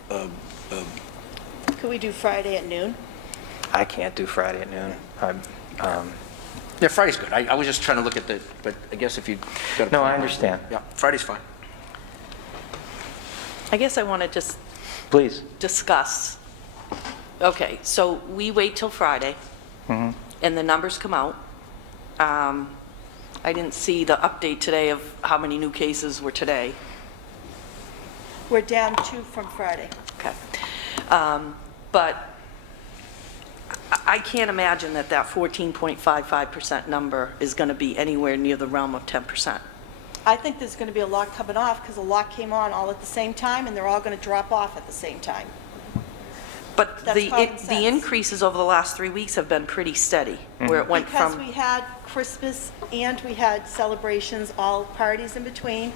could we do Friday at noon? I can't do Friday at noon. Yeah, Friday's good. I was just trying to look at but I guess if you got a... No, I understand. Yeah, Friday's fine. I guess I want to just Please. discuss. Okay, so we wait till Friday, and the numbers come out. I didn't see the update today of how many new cases were today. We're down 2 from Friday. Okay. But I can't imagine that 14.55% number is going to be anywhere near the realm of 10%. I think there's going to be a lot coming off, because a lot came on all at the same time, and they're all going to drop off at the same time. But That's common the sense. increases over the last 3 weeks have been pretty steady, where it went Because from... we had Christmas and we had celebrations, all parties in between.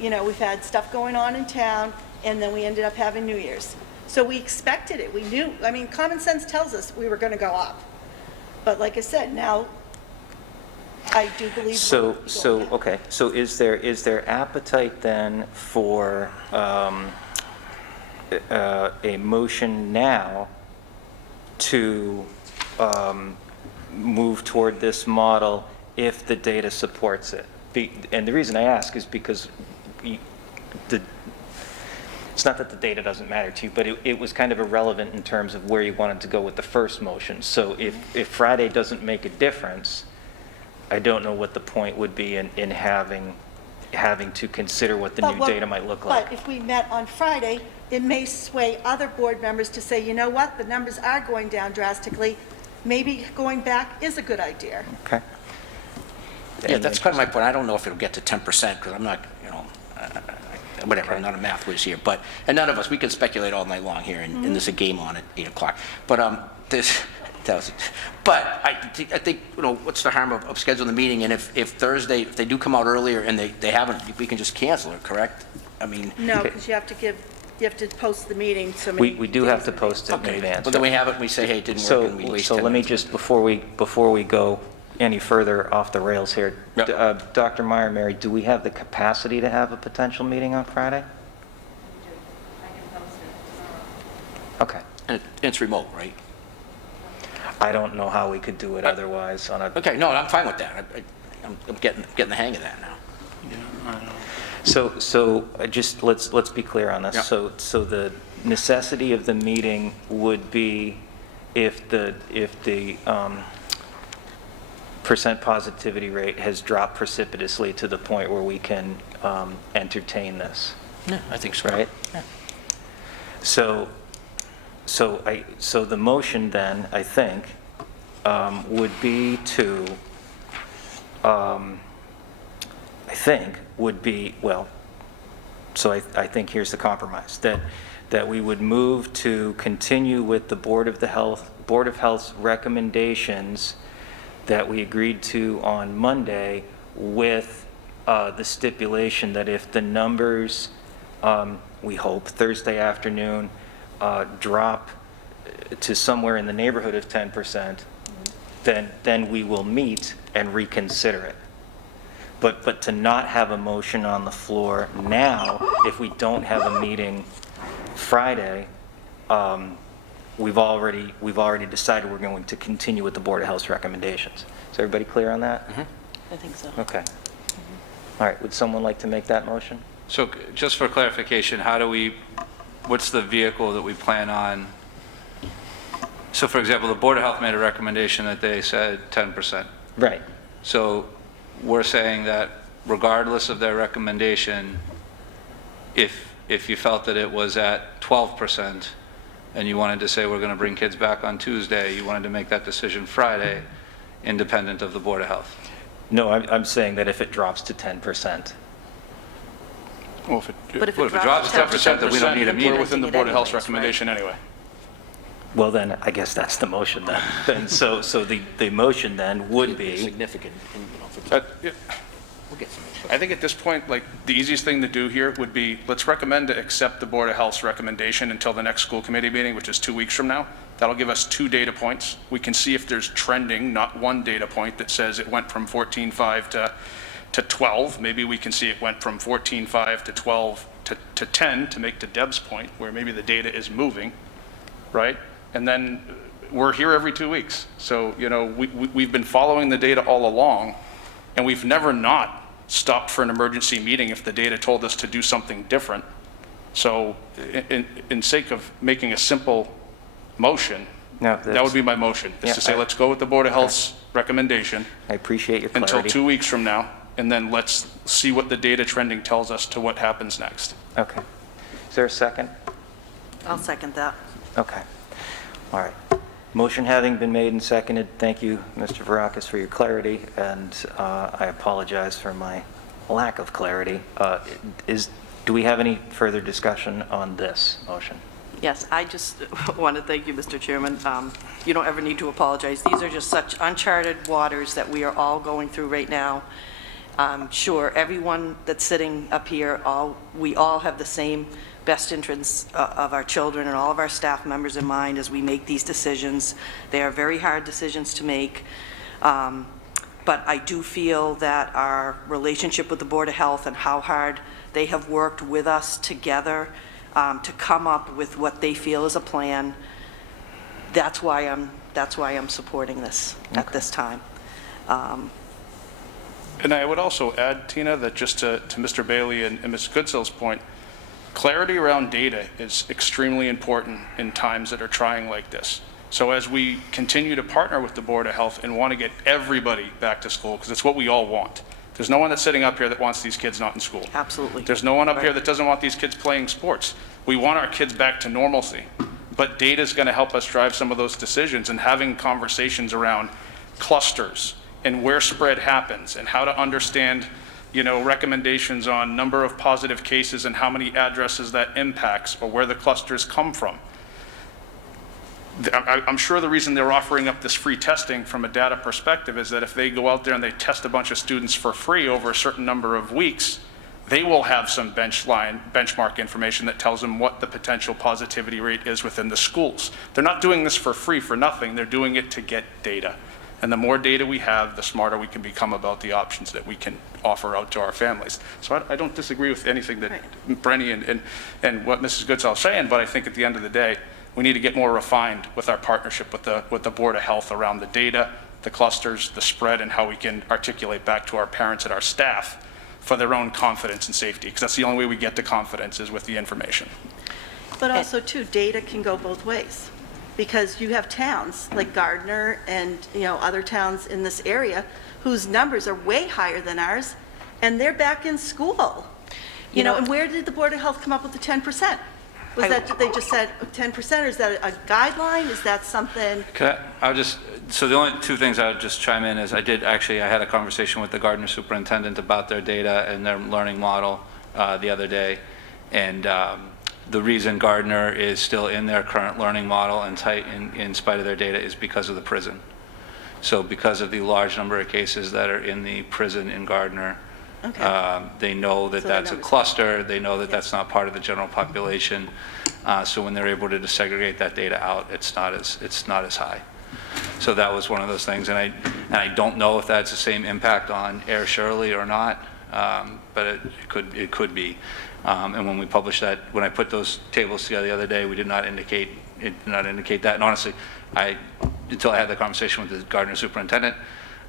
We've had stuff going on in town, and then we ended up having New Year's. So we expected it. We knew, common sense tells us we were going to go up. But like I said, now I do believe... So, we're going down. okay, so is there appetite then for a motion now to move toward this model if the data supports it? And the reason I ask is because it's not that the data doesn't matter to you, but it was kind of irrelevant in terms of where you wanted to go with the first motion. So if Friday doesn't make a difference, I don't know what the point would be in having to consider what the But new data might look like. But if we met on Friday, it may sway other board members to say, you know what, the numbers are going down drastically. Maybe going back is a good idea. Okay. Yeah, that's kind of my point. I don't know if it'll get to 10%, because I'm not, whatever, I'm Okay. not a math whiz here. And none of us, we can speculate all night long here, and there's a game on at 8 o'clock. But I think, what's the harm of scheduling the meeting? And if Thursday, if they do come out earlier and they haven't, we can just cancel it, correct? I mean... No, Okay. because you have to post the meeting so many... We do have to days. post it in Okay, advance. but then we have it, and we say, hey, it didn't work, and we waste 10 So let me minutes. just, before we go any further off the rails here, Yep. Dr. Meyer, Mary, do we have the capacity to have a potential meeting on Friday? I can post it tomorrow. Okay. And it's remote, right? I don't know how we could do it otherwise on a, Okay, no, I'm fine with that. I'm getting the hang of that now. so just let's be clear on this. Yeah. So the necessity of the meeting would be if the percent positivity rate has dropped precipitously to the point where we can entertain this, Yeah, I think so. right? Yeah. So the motion then, I think, would be to, so I think here's the compromise, that we would move to continue with the Board of Health's recommendations that we agreed to on Monday with the stipulation that if the numbers, we hope, Thursday afternoon, drop to somewhere in the neighborhood of 10%, then we will meet and reconsider it. But to not have a motion on the floor now, if we don't have a meeting Friday, we've already decided we're going to continue with the Board of Health's recommendations. Is everybody clear on that? I think so. Okay. All right, would someone like to make that motion? So just for clarification, what's the vehicle that we plan on? So for example, the Board of Health made a recommendation that they said 10%. Right. So we're saying that regardless of their recommendation, if you felt that it was at 12% and you wanted to say we're going to bring kids back on Tuesday, you wanted to make that decision Friday, independent of the Board of Health. No, I'm saying that if it drops to 10%. Well, if But if Well, it if it drops drops to to 10%, 10%, then we don't need a we're meeting. within the Board of Health's recommendation anyway. Well, then, I guess that's the motion then. Then, so the motion then would be, Significant, and, you know, if Yeah. we'll get some input. I think at this point, like, the easiest thing to do here would be, let's recommend to accept the Board of Health's recommendation until the next school committee meeting, which is 2 weeks from now. That'll give us 2 data points. We can see if there's trending, not one data point that says it went from 14.5 to 12. Maybe we can see it went from 14.5 to 12 to 10, to make to Deb's point, where maybe the data is moving, right? And then we're here every 2 weeks. So, you know, we've been following the data all along, and we've never not stopped for an emergency meeting if the data told us to do something different. So in sake of making a simple motion, No, that that's- would be my motion, is Yeah, to say, I- let's go with the Board of Health's recommendation I appreciate your until clarity. 2 weeks from now, and then let's see what the data trending tells us to what happens next. Okay. Is there a second? I'll second that. Okay. All right. Motion having been made and seconded, thank you, Mr. Varakis, for your clarity, and I apologize for my lack of clarity. Do we have any further discussion on this motion? Yes, I just want to thank you, Mr. Chairman. You don't ever need to apologize. These are just such uncharted waters that we are all going through right now. Sure, everyone that's sitting up here, we all have the same best interests of our children and all of our staff members in mind as we make these decisions. They are very hard decisions to make. But I do feel that our relationship with the Board of Health and how hard they have worked with us together to come up with what they feel is a plan, that's why I'm supporting this at this time. And I would also add, Tina, that just to Mr. Bailey and Ms. Goodsell's point, clarity around data is extremely important in times that are trying like this. So as we continue to partner with the Board of Health and want to get everybody back to school, because it's what we all want. There's no one that's sitting up here that wants these kids not in school. Absolutely. There's no one up here Right. that doesn't want these kids playing sports. We want our kids back to normalcy. But data is going to help us drive some of those decisions, and having conversations around clusters and where spread happens and how to understand, you know, recommendations on number of positive cases and how many addresses that impacts or where the clusters come from. I'm sure the reason they're offering up this free testing from a data perspective is that if they go out there and they test a bunch of students for free over a certain number of weeks, they will have some benchmark information that tells them what the potential positivity rate is within the schools. They're not doing this for free for nothing. They're doing it to get data. And the more data we have, the smarter we can become about the options that we can offer out to our families. So I don't disagree with anything that Brenny and what Mrs. Goodsell is saying, but I think at the end of the day, we need to get more refined with our partnership with the Board of Health around the data, the clusters, the spread, and how we can articulate back to our parents and our staff for their own confidence and safety, because that's the only way we get to confidence is with the information. But also, too, data can go both ways, because you have towns like Gardner and, you know, other towns in this area whose numbers are way higher than ours, and they're back in school. You know, and where did the Board of Health come up with the 10%? Was that, they just said 10%, or is that a guideline? Is that something? So the only two things I would just chime in is I had a conversation with the Gardner superintendent about their data and their learning model the other day. And the reason Gardner is still in their current learning model and tight in spite of their data is because of the prison. So because of the large number of cases that are in the prison in Gardner, they know that So that's a numbers- cluster, they know that that's not part of the general population. So when they're able to desegregate that data out, it's not as high. So that was one of those things, and I don't know if that's the same impact on Air Shirley or not, but it could be. And when we published that, when I put those tables together the other day, it did not indicate that. And honestly, until I had the conversation with the Gardner superintendent,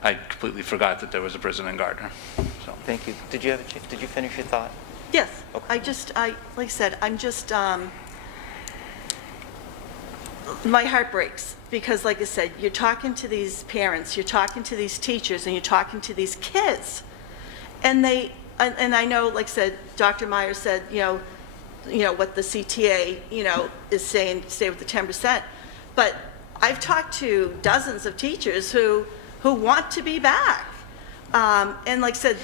I completely forgot that there was a prison in Gardner. So. Thank you. Did you finish your thought? Yes, Okay. like I said, I'm just, my heart breaks, because like I said, you're talking to these parents, you're talking to these teachers, and you're talking to these kids. And and I know, like I said, Dr. Meyer said, what the CTA, is saying, stay with the 10%. But I've talked to dozens of teachers who want to be back. And like I said,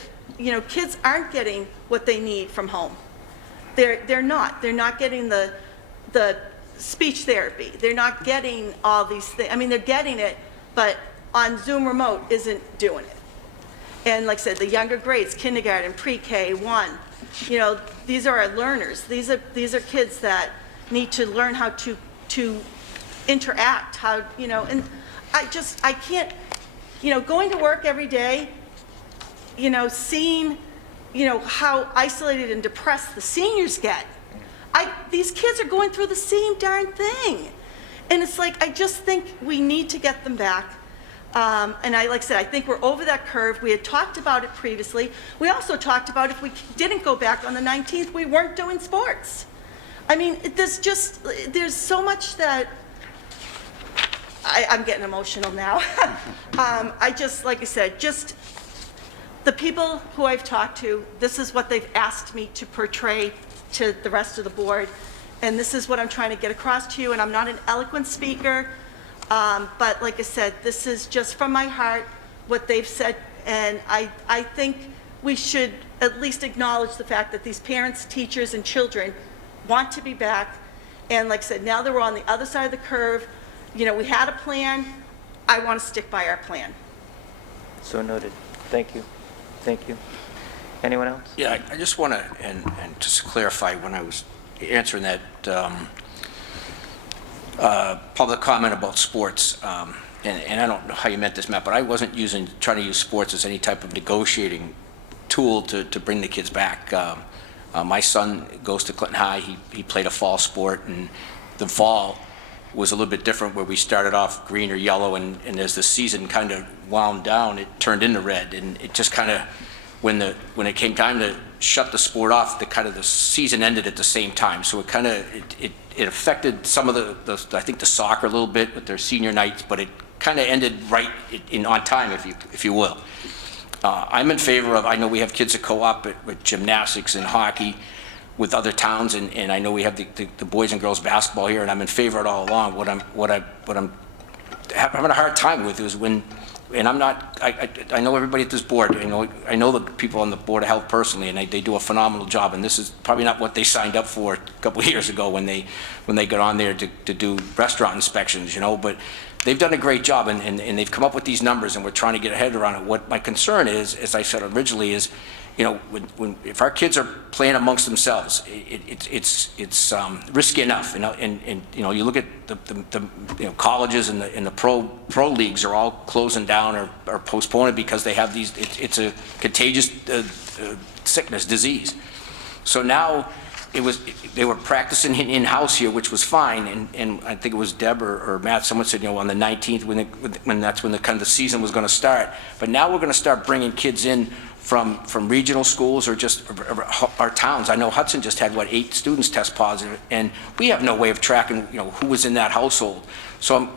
kids aren't getting what they need from home. They're not getting the speech therapy. They're not getting all these things. I mean, they're getting it, but on Zoom remote isn't doing it. And like I said, the younger grades, kindergarten, pre-K, 1, these are our learners. These are kids that need to learn how to interact, and I can't, going to work every day, seeing, how isolated and depressed the seniors get. These kids are going through the same darn thing. And it's like, I just think we need to get them back. And like I said, I think we're over that curve. We had talked about it previously. We also talked about if we didn't go back on the 19th, we weren't doing sports. I mean, there's so much that, I'm getting emotional now. Like I said, just the people who I've talked to, this is what they've asked me to portray to the rest of the board. And this is what I'm trying to get across to you. And I'm not an eloquent speaker, but like I said, this is just from my heart, what they've said. And I think we should at least acknowledge the fact that these parents, teachers, and children want to be back. And like I said, now that we're on the other side of the curve, we had a plan. I want to stick by our plan. So noted. Thank you. Thank you. Anyone else? Yeah, I just want to, and just to clarify, when I was answering that public comment about sports, and I don't know how you meant this, Matt, but I wasn't trying to use sports as any type of negotiating tool to bring the kids back. My son goes to Clinton High. He played a fall sport, and the fall was a little bit different, where we started off green or yellow, and as the season kind of wound down, it turned into red, and it just kind of, when it came time to shut the sport off, the season ended at the same time. So it kind of it affected some of the I think the soccer a little bit with their senior nights, but it kind of ended right on time, if you will. I'm in favor of, I know we have kids at co-op with gymnastics and hockey with other towns, and I know we have the boys and girls basketball here, and I'm in favor of it all along. What I'm having a hard time with is when, and I'm not, I know everybody at this board, I know the people on the Board of Health personally, and they do a phenomenal job, and this is probably not what they signed up for a couple of years ago when they got on there to do restaurant inspections, but they've done a great job, and they've come up with these numbers, and we're trying to get a head around it. What my concern is, as I said originally, is, if our kids are playing amongst themselves, it's risky enough, and you look at the colleges and the pro leagues are all closing down or postponing because they have these. It's a contagious sickness, disease. So now they were practicing in-house here, which was fine, and I think it was Deb or Matt, someone said, on the 19th, when that's when the season was going to start. But now we're going to start bringing kids in from regional schools or just our towns. I know Hudson just had, 8 students test positive, and we have no way of tracking, who was in that household. So,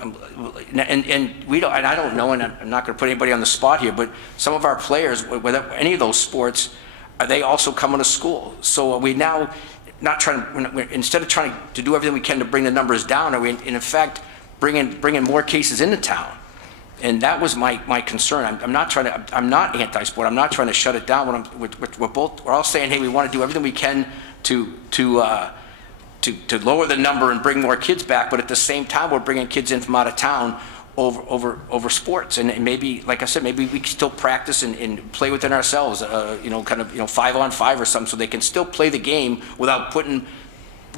we don't, and I don't know, and I'm not going to put anybody on the spot here, but some of our players, with any of those sports, are they also coming to school? So are we now not instead of trying to do everything we can to bring the numbers down, are we in effect bringing more cases into town? And that was my concern. I'm not anti-sport. I'm not trying to shut it down. We're all saying, hey, we want to do everything we can to lower the number and bring more kids back. But at the same time, we're bringing kids in from out of town over sports. And maybe, like I said, maybe we can still practice and play within ourselves, kind of 5-on-5 or something, so they can still play the game without putting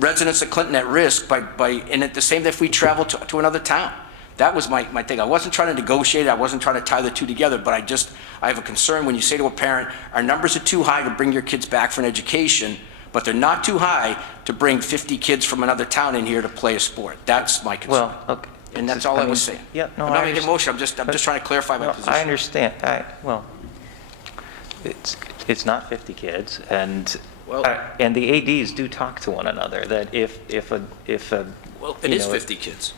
residents of Clinton at risk and at the same time if we travel to another town. That was my thing. I wasn't trying to negotiate, I wasn't trying to tie the two together, but I have a concern when you say to a parent, our numbers are too high to bring your kids back for an education, but they're not too high to bring 50 kids from another town in here to play a sport. That's my concern. Well, okay. And that's all I was saying. Yeah, no, I'm I not making a understand. motion, I'm just trying to clarify my No, position. I understand. It's not 50 kids, and Well- and the ADs do talk to one another, that if a Well, it you is know, 50 kids.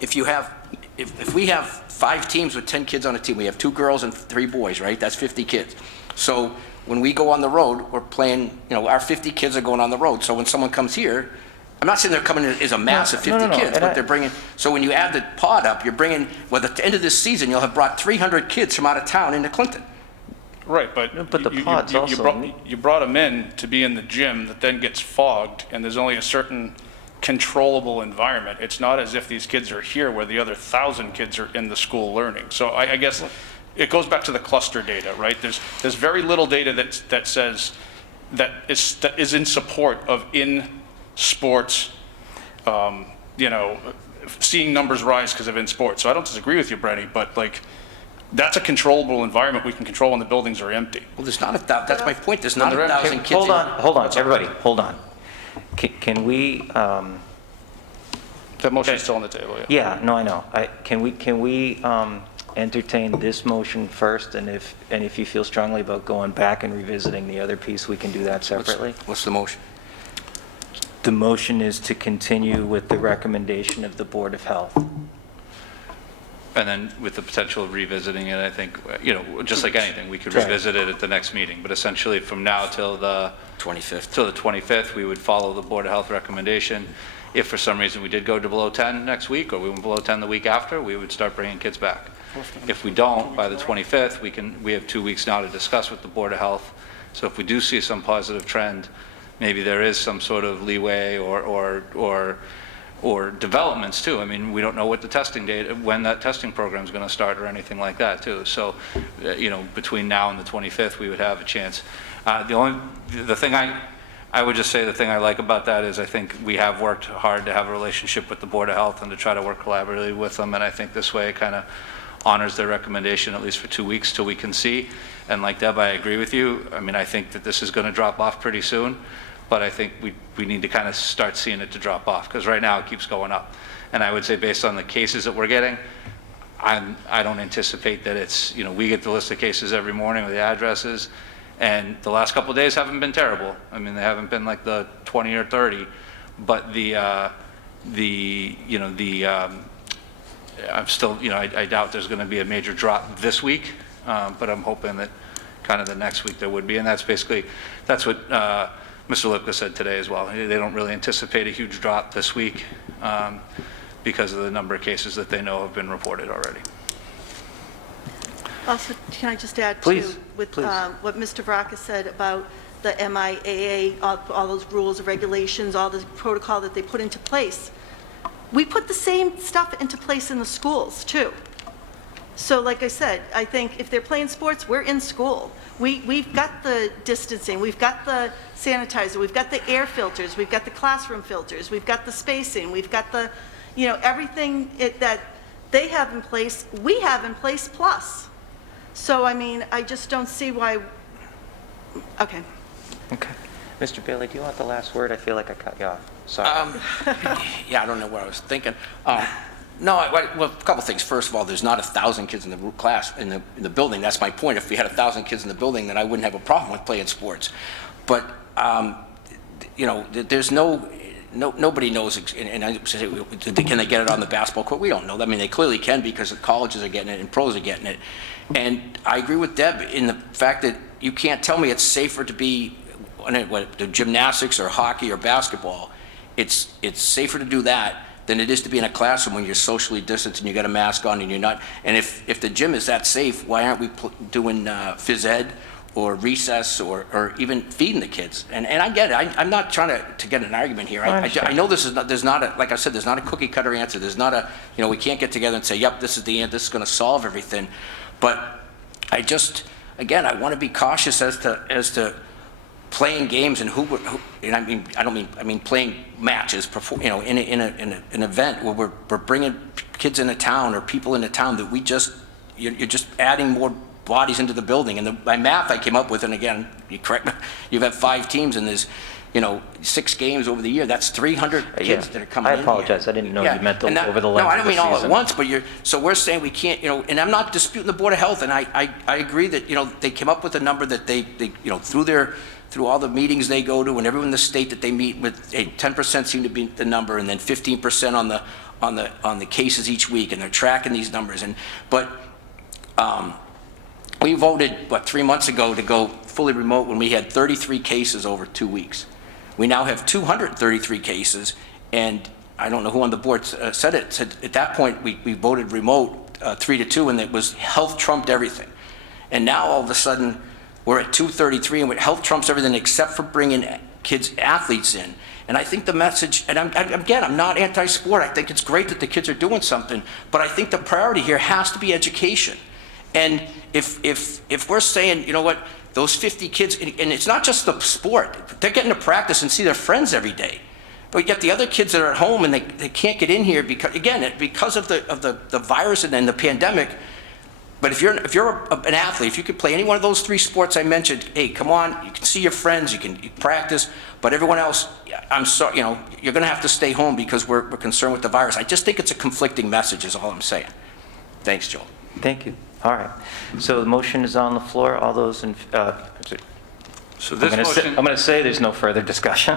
If we have 5 teams with 10 kids on a team, we have 2 girls and 3 boys, right? That's 50 kids. So when we go on the road, we're playing, our 50 kids are going on the road. So when someone comes here, I'm not saying they're coming in as a mass of 50 No, kids, and but they're bringing, so when you add the pod up, you're bringing, well, at the end of this season, you'll have brought 300 kids from out of town into Clinton. Right, but the pods also you brought them in to be in the gym that then gets fogged, and there's only a certain controllable environment. It's not as if these kids are here where the other 1,000 kids are in the school learning. So I guess it goes back to the cluster data, right? There's very little data that says that is in support of in sports, seeing numbers rise because of in sports. So I don't disagree with you, Brenny, but that's a controllable environment we can control when the buildings are empty. Well, there's not that's my point, there's not Well, 1,000 kids. Hold on, everybody, hold on. Can we, That motion's still on the table, yeah. yeah, no, I know. Can we entertain this motion first, and if you feel strongly about going back and revisiting the other piece, we can do that separately? What's the motion? The motion is to continue with the recommendation of the Board of Health. And then with the potential of revisiting it, I think, just like anything, we could Right. revisit it at the next meeting. But essentially, from now till the 25th. we would follow the Board of Health recommendation. If for some reason we did go to below 10 next week, or we went below 10 the week after, we would start bringing kids back. If we don't, by the 25th, we have 2 weeks now to discuss with the Board of Health. So if we do see some positive trend, maybe there is some sort of leeway or developments too. I mean, we don't know what the testing data, when that testing program is going to start or anything like that too. So, between now and the 25th, we would have a chance. The thing I would just say, the thing I like about that is I think we have worked hard to have a relationship with the Board of Health and to try to work collaboratively with them. And I think this way it kind of honors their recommendation, at least for 2 weeks till we can see. And like Deb, I agree with you. I mean, I think that this is going to drop off pretty soon. But I think we need to kind of start seeing it to drop off, because right now it keeps going up. And I would say based on the cases that we're getting, I don't anticipate that it's, we get the list of cases every morning with the addresses, and the last couple of days haven't been terrible. I mean, they haven't been like the 20 or 30, but I'm still, I doubt there's going to be a major drop this week, but I'm hoping that kind of the next week there would be, and that's what Mr. Lipka said today as well. They don't really anticipate a huge drop this week because of the number of cases that they know have been reported already. Also, can I just add Please, too, with please. what Mr. Braca said about the MIAA, all those rules, regulations, all the protocol that they put into place. We put the same stuff into place in the schools too. So like I said, I think if they're playing sports, we're in school. We've got the distancing, we've got the sanitizer, we've got the air filters, we've got the classroom filters, we've got the spacing, we've got the, everything that they have in place, we have in place plus. So, I mean, I just don't see why, okay. Okay. Mr. Bailey, do you want the last word? I feel like I cut you off. Sorry. Yeah, I don't know what I was thinking. No, well, a couple things. First of all, there's not 1,000 kids in the class, in the building. That's my point. If we had 1,000 kids in the building, then I wouldn't have a problem with playing sports. But, there's nobody knows, and I say, can they get it on the basketball court? We don't know. I mean, they clearly can because the colleges are getting it and pros are getting it. And I agree with Deb in the fact that you can't tell me it's safer to be, the gymnastics or hockey or basketball. It's safer to do that than it is to be in a classroom when you're socially distanced and you got a mask on and you're not. And if the gym is that safe, why aren't we doing phys ed or recess or even feeding the kids. And I get it. I'm not trying to get an argument here. I I understand. know there's not a, like I said, there's not a cookie cutter answer. There's not a, we can't get together and say, yep, this is the end, this is going to solve everything. But I just, again, I want to be cautious as to playing games and and I mean playing matches, in an event where we're bringing kids into town or people into town that you're just adding more bodies into the building. And my math I came up with, and again, you correct me, you've had 5 teams and there's, 6 games over the year. That's 300 kids that are coming in I apologize. here. I didn't know Yeah, you meant and over the length No, I of don't the mean all at season. once, but so we're saying we can't, and I'm not disputing the Board of Health, and I agree that, they came up with a number that they through all the meetings they go to and everyone in the state that they meet with, 10% seem to be the number, and then 15% on the cases each week, and they're tracking these numbers. But we voted, 3 months ago to go fully remote when we had 33 cases over 2 weeks. We now have 233 cases, and I don't know who on the board said at that point we voted remote 3-2, and it was health trumped everything. And now all of a sudden we're at 233, and health trumps everything except for bringing athletes in. And I think the message, and I'm not anti-sport. I think it's great that the kids are doing something, but I think the priority here has to be education. And if we're saying, you know what, those 50 kids, and it's not just the sport, they're getting to practice and see their friends every day. But yet the other kids that are at home and they can't get in here because of the virus and then the pandemic. But if you're an athlete, if you could play any one of those 3 sports I mentioned, hey, come on, you can see your friends, you can practice, but everyone else, I'm sorry, you're going to have to stay home because we're concerned with the virus. I just think it's a conflicting message is all I'm saying. Thanks, Joel. Thank you. All right. So the motion is on the floor. All those in, So this motion, I'm going to say there's no further discussion.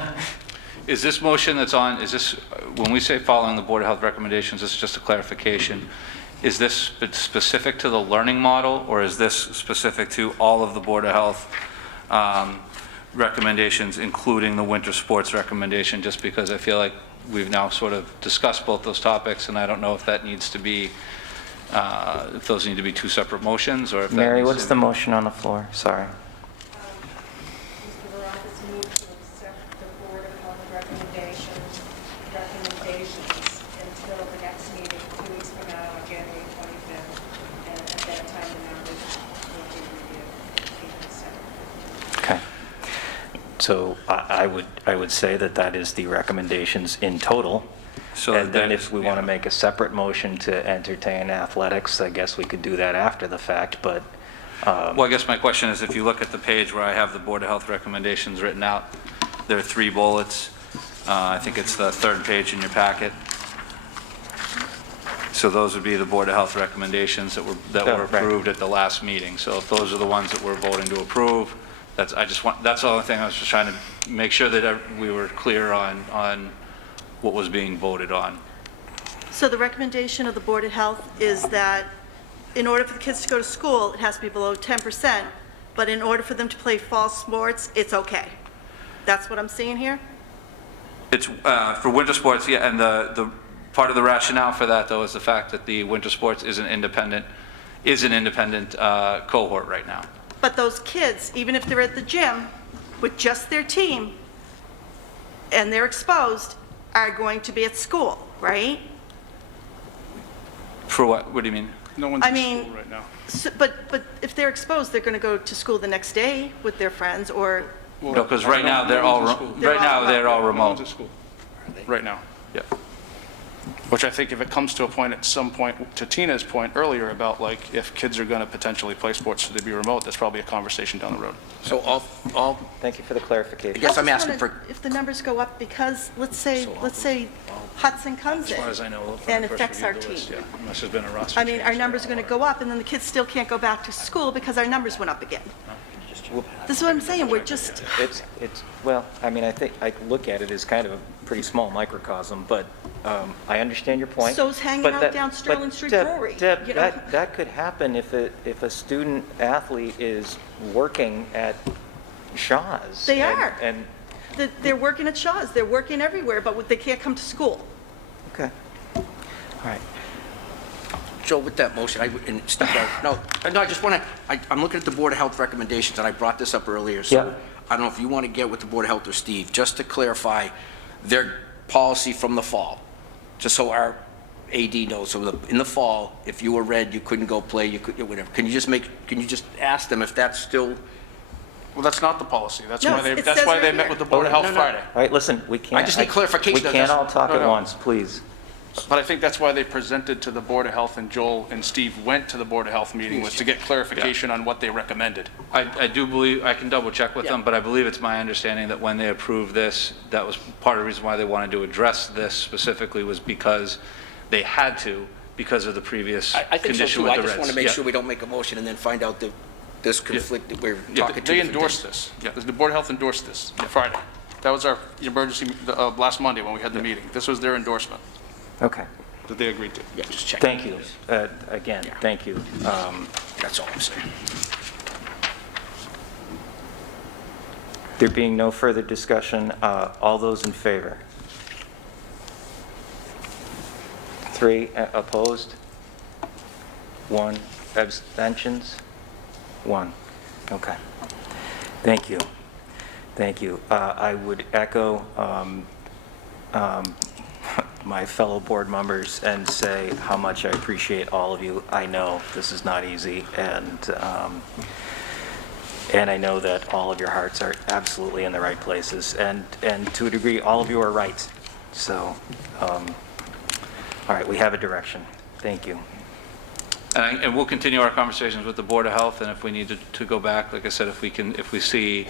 is this motion that's on, is this, when we say following the Board of Health recommendations, this is just a clarification. Is this specific to the learning model, or is this specific to all of the Board of Health recommendations, including the winter sports recommendation? Just because I feel like we've now sort of discussed both those topics, and I don't know if that needs to be, if those need to be 2 separate motions, or if that Mary, needs what's to the motion on the floor? Sorry. Mr. Varadis moved to accept the Board of Health recommendations until the next meeting, 2 weeks from now, on January 25th, and at that time, the numbers will be reviewed and considered. Okay. So I would say that is the recommendations in total. So And then that- if we want to make a separate motion to entertain athletics, I guess we could do that after the fact, but Well, I guess my question is, if you look at the page where I have the Board of Health recommendations written out, there are 3 bullets. I think it's the 3rd page in your packet. So those would be the Board of Health recommendations that were Oh, right. approved at the last meeting. So if those are the ones that we're voting to approve, that's the only thing I was just trying to make sure that we were clear on what was being voted on. So the recommendation of the Board of Health is that in order for the kids to go to school, it has to be below 10%, but in order for them to play fall sports, it's okay. That's what I'm seeing here? It's for winter sports, yeah, and the part of the rationale for that, though, is the fact that the winter sports is an independent cohort right now. But those kids, even if they're at the gym with just their team and they're exposed, are going to be at school, right? For what? What do you mean? No one's I in mean- school right now. But if they're exposed, they're going to go to school the next day with their friends, or, Well, No, because right now they're no all one's in school. right now they're all No one's remote. in school right now. Yeah. Which I think if it comes to a point, at some point, to Tina's point earlier about like if kids are going to potentially play sports, should they be remote, that's probably a conversation down the road. So all thank you for the clarification. I guess I'm I just asking wondered for, if the numbers go up because, let's say Hudson comes in. As far as I know, when And I first affects our reviewed the list, team. yeah, unless there's been a roster I mean, our change. numbers are going to go up, and then the kids still can't go back to school because our numbers went up again. This is what I'm saying, we're just, It's, well, I mean, I think I look at it as kind of a pretty small microcosm, but I understand your point. So's hanging But out that- down Sterling but Street Deb- Brewery, Deb, you know? that could happen if a student athlete is working at Shaw's. They and- are. And, they're working at Shaw's, they're working everywhere, but they can't come to school. okay, all right. Joe, with that motion, and step out, no, I just want to, I'm looking at the Board of Health recommendations, and I brought this up earlier, so Yeah. I don't know if you want to get with the Board of Health or Steve, just to clarify their policy from the fall, just so our AD knows. So in the fall, if you were red, you couldn't go play, you could, whatever. Can you just ask them if that's still? Well, that's not the policy. That's No, why they, it that's says why right they met here. with the Board of Health no. Friday. All right, listen, we can't. I just need clarification. We can't all talk No, at no. once, please. But I think that's why they presented to the Board of Health, and Joel and Steve went to the Board of Health meeting, was to get clarification on what they recommended. I do believe, I can double check with them, but I believe it's my understanding that when they approved this, that was part of the reason why they wanted to address this specifically, was because they had to, because of the previous I think so condition too. with I the just Reds. want to make Yeah. sure we don't make a motion and then find out that this conflict that we're Yeah, talking to. They endorsed this. Yeah. The Board of Health endorsed this Friday. That was our emergency, last Monday when we had the meeting. This was their endorsement Okay, that they agreed to. Yeah, just check. thank you. Again, thank you. That's all I'm saying. There being no further discussion, all those in favor? 3 opposed? 1 abstentions? 1. Okay. Thank you. Thank you. I would echo my fellow board members and say how much I appreciate all of you. I know this is not easy, and I know that all of your hearts are absolutely in the right places, and to a degree, all of you are right. So, all right, we have a direction. Thank you. And we'll continue our conversations with the Board of Health, and if we need to go back, like I said, if we see,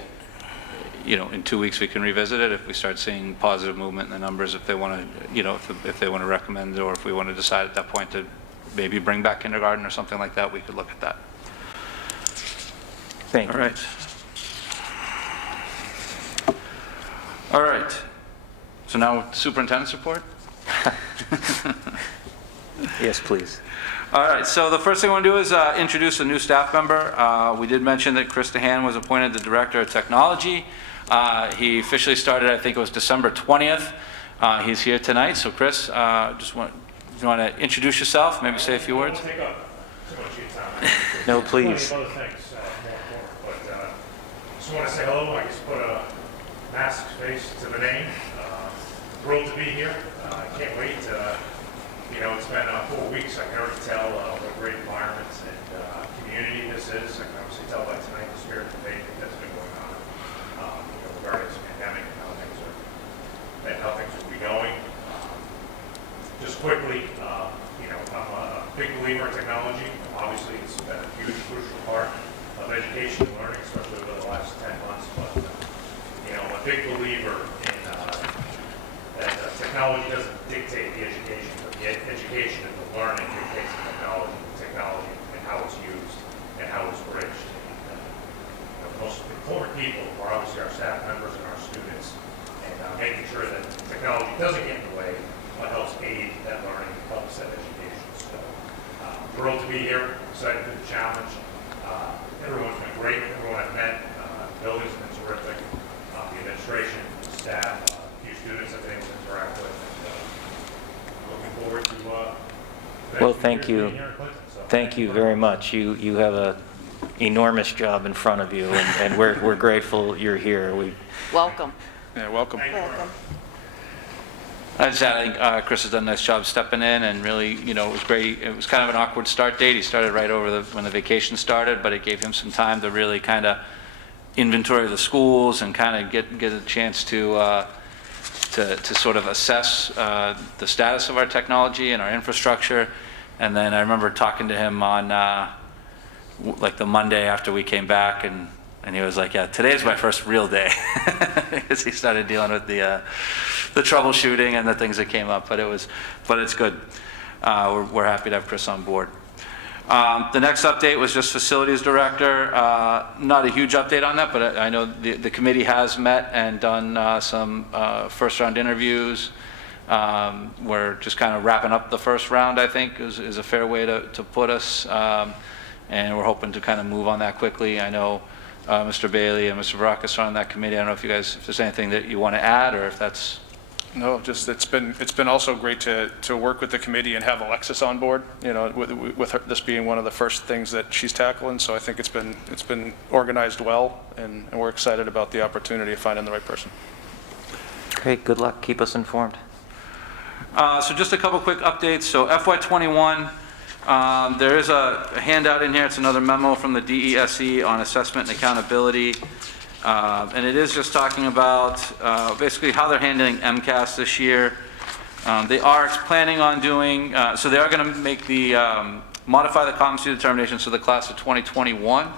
in 2 weeks, we can revisit it. If we start seeing positive movement in the numbers, if they want to, if they want to recommend, or if we want to decide at that point to maybe bring back kindergarten or something like that, we could look at that. Thank you. All right. All right. So now superintendent's report? Yes, please. All right, so the first thing I want to do is introduce a new staff member. We did mention that Chris DeHaan was appointed the Director of Technology. He officially started, I think it was December 20th. He's here tonight, so Chris, you want to introduce yourself, maybe say a few words? I won't take up too much of your time. No, There's please. plenty of other things more important, but just want to say hello. I just put a mask face to the name. Thrilled to be here. I can't wait. It's been 4 weeks. I can already tell what a great environment and community this is. I can obviously tell by tonight the spirit of faith that's been going on regarding this pandemic and how things will be going. Just quickly, I'm a big believer in technology. Obviously, it's been a huge, crucial part of education and learning, especially over the last 10 months. But, I'm a big believer in that technology doesn't dictate the education, but the education and the learning dictates the technology and how it's used and how it's bridged. And, the most important people are obviously our staff members and our students, and making sure that technology doesn't get in the way, but helps aid that learning, helps that education. So, thrilled to be here, excited for the challenge. Everyone's been great. Everyone I've met, buildings have been terrific. The administration, staff, a few students I've been able to interact with. And, looking forward to the Well, next few thank years you. being here in Clinton. So Thank you very much. You have a enormous job in front of you, and we're grateful you're here. Welcome. Yeah, welcome. Welcome. I think Chris has done a nice job stepping in, and really, it was great. It was kind of an awkward start date. He started right over when the vacation started, but it gave him some time to really kind of inventory the schools and kind of get a chance to sort of assess the status of our technology and our infrastructure. And then I remember talking to him on like the Monday after we came back, and he was like, yeah, today's my first real day, because he started dealing with the troubleshooting and the things that came up. But it's good. We're happy to have Chris on board. The next update was just facilities director. Not a huge update on that, but I know the committee has met and done some first round interviews. We're just kind of wrapping up the first round, I think, is a fair way to put us. And we're hoping to kind of move on that quickly. I know Mr. Bailey and Mr. Barakas are on that committee. I don't know if there's anything that you want to add, or if that's No, just it's been also great to work with the committee and have Alexis on board, you know, with her, this being one of the first things that she's tackling. So I think it's been organized well, and we're excited about the opportunity of finding the right person. Great, good luck. Keep us informed. So just a couple quick updates. So FY21, there is a handout in here. It's another memo from the DESE on assessment and accountability. And it is just talking about basically how they're handling MCAS this year. They are planning on doing, so they are going to make the, modify the competency determination so the class of 2021.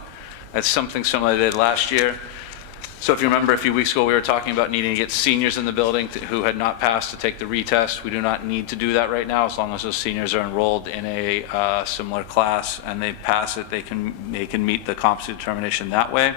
That's something similar they did last year. So if you remember a few weeks ago, we were talking about needing to get seniors in the building who had not passed to take the retest. We do not need to do that right now. As long as those seniors are enrolled in a similar class and they pass it, they can meet the competency determination that way.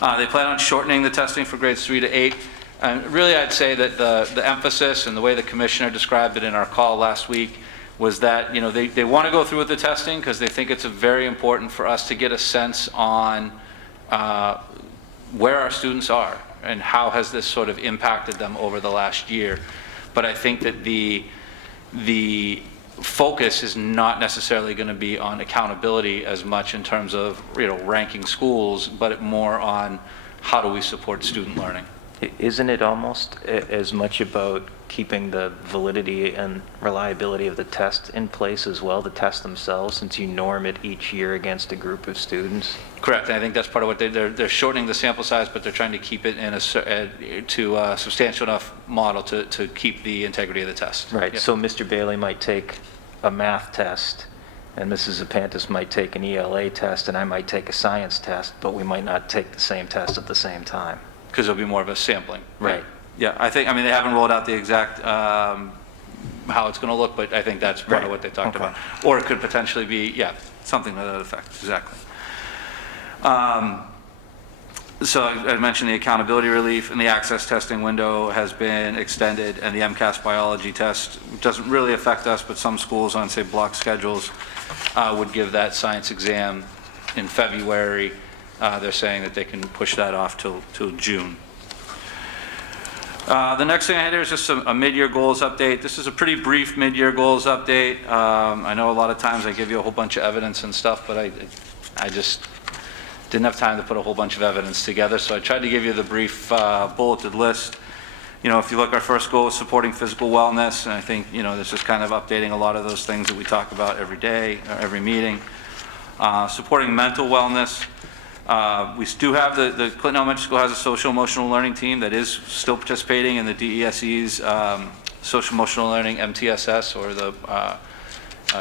They plan on shortening the testing for grades 3 to 8. And really, I'd say that the emphasis and the way the commissioner described it in our call last week was that, you know, they want to go through with the testing because they think it's very important for us to get a sense on where our students are and how has this sort of impacted them over the last year. But I think that the focus is not necessarily going to be on accountability as much in terms of, you know, ranking schools, but more on how do we support student learning. Isn't it almost as much about keeping the validity and reliability of the test in place as well, the tests themselves, since you norm it each year against a group of students? Correct. I think that's part of what they're shortening the sample size, but they're trying to keep it in to a substantial enough model to keep the integrity of the test. Right. Yep. So Mr. Bailey might take a math test, and Mrs. Zapantis might take an ELA test, and I might take a science test, but we might not take the same test at the same time. Because there'll be more of a sampling. Right. Yeah, I mean, they haven't rolled out the exact how it's going to look, but I think that's part of what they talked about. Or it could potentially be, yeah, something to that effect, exactly. So I mentioned the accountability relief, and the access testing window has been extended, and the MCAS biology test doesn't really affect us, but some schools on, say, block schedules would give that science exam in February. They're saying that they can push that off till June. The next thing I had here is just a mid-year goals update. This is a pretty brief mid-year goals update. I know a lot of times I give you a whole bunch of evidence and stuff, but I just didn't have time to put a whole bunch of evidence together, so I tried to give you the brief bulleted list. You know, if you look, our first goal is supporting physical wellness, and I think, you know, this is kind of updating a lot of those things that we talk about every day, or every meeting. Supporting mental wellness. We do have the Clinton Elementary School has a social emotional learning team that is still participating in the DESE's social emotional learning MTSS, or the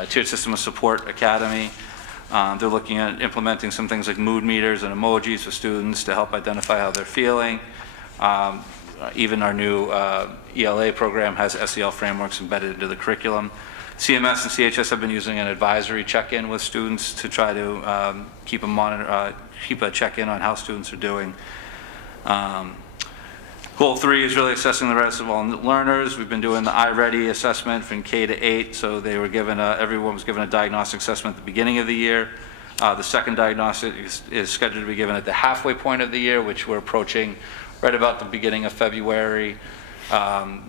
Tiered System of Support Academy. They're looking at implementing some things like mood meters and emojis for students to help identify how they're feeling. Even our new ELA program has SEL frameworks embedded into the curriculum. CMS and CHS have been using an advisory check-in with students to try to keep a check-in on how students are doing. Goal 3 is really assessing the rest of all learners. We've been doing the iReady assessment from K to 8, so they were given everyone was given a diagnostic assessment at the beginning of the year. The second diagnostic is scheduled to be given at the halfway point of the year, which we're approaching right about the beginning of February.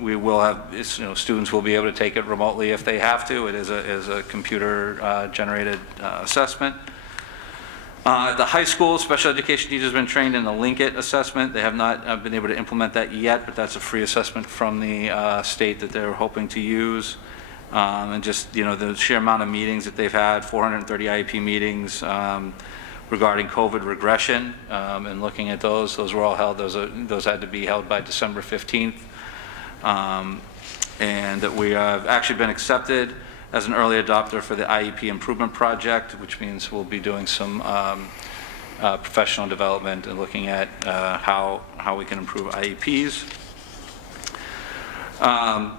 We will have, you know, students will be able to take it remotely if they have to. It is a computer generated assessment. The high school special education teachers have been trained in the Linkit assessment. They have not been able to implement that yet, but that's a free assessment from the state that they're hoping to use. And just, you know, the sheer amount of meetings that they've had, 430 IEP meetings regarding COVID regression, and looking at those were all held, those had to be held by December 15th. And that we have actually been accepted as an early adopter for the IEP Improvement Project, which means we'll be doing some professional development and looking at how we can improve IEPs.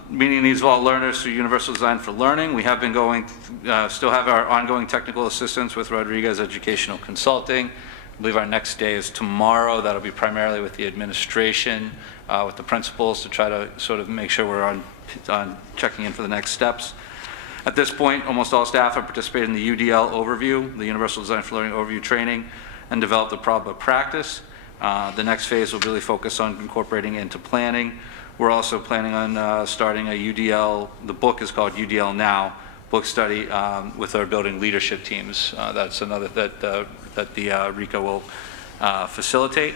Meeting the needs of all learners through Universal Design for Learning. We have been still have our ongoing technical assistance with Rodriguez Educational Consulting. I believe our next day is tomorrow. That'll be primarily with the administration, with the principals, to try to sort of make sure we're on checking in for the next steps. At this point, almost all staff have participated in the UDL overview, the Universal Design for Learning overview training, and developed a problem of practice. The next phase will really focus on incorporating into planning. We're also planning on starting a UDL, the book is called UDL Now, book study with our building leadership teams. That's another that the RICA will facilitate.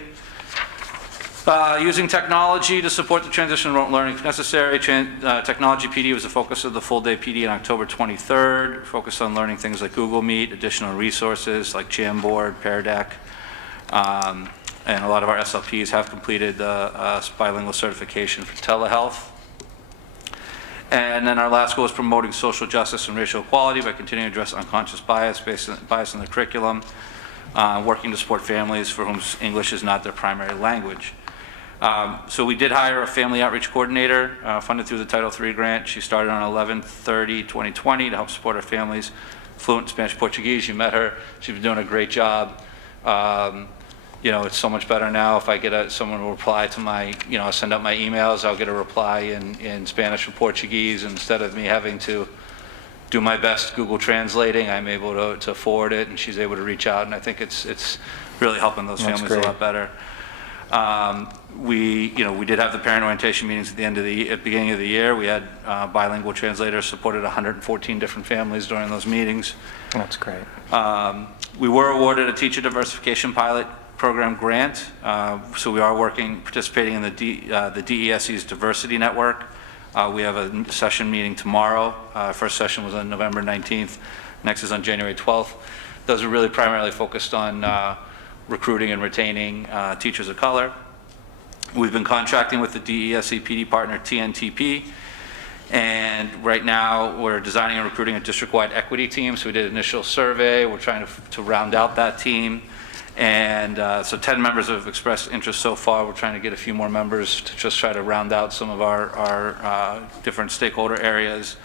Using technology to support the transition to remote learning if necessary. Technology PD was the focus of the full-day PD on October 23rd, focused on learning things like Google Meet, additional resources like Jamboard, Pear Deck, and a lot of our SLPs have completed the bilingual certification for telehealth. And then our last goal is promoting social justice and racial equality by continuing to address unconscious bias in the curriculum, working to support families for whom English is not their primary language. So we did hire a family outreach coordinator funded through the Title III grant. She started on 11/30/2020 to help support our families fluent in Spanish Portuguese. You met her. She's been doing a great job. You know, it's so much better now if I get someone will reply to my, you know, I send out my emails, I'll get a reply in Spanish or Portuguese. Instead of me having to do my best Google translating, I'm able to forward it, and she's able to reach out, and I think it's really helping those That's families great. a lot better. We did have the parent orientation meetings at the beginning of the year. We had bilingual translators supported 114 different families during those meetings. That's great. We were awarded a teacher diversification pilot program grant, so we are participating in the DESE's diversity network. We have a session meeting tomorrow. First session was on November 19th. Next is on January 12th. Those are really primarily focused on recruiting and retaining teachers of color. We've been contracting with the DESE PD partner TNTP, and right now we're designing and recruiting a district-wide equity team. So we did an initial survey. We're trying to round out that team. And so 10 members have expressed interest so far. We're trying to get a few more members to just try to round out some of our different stakeholder areas.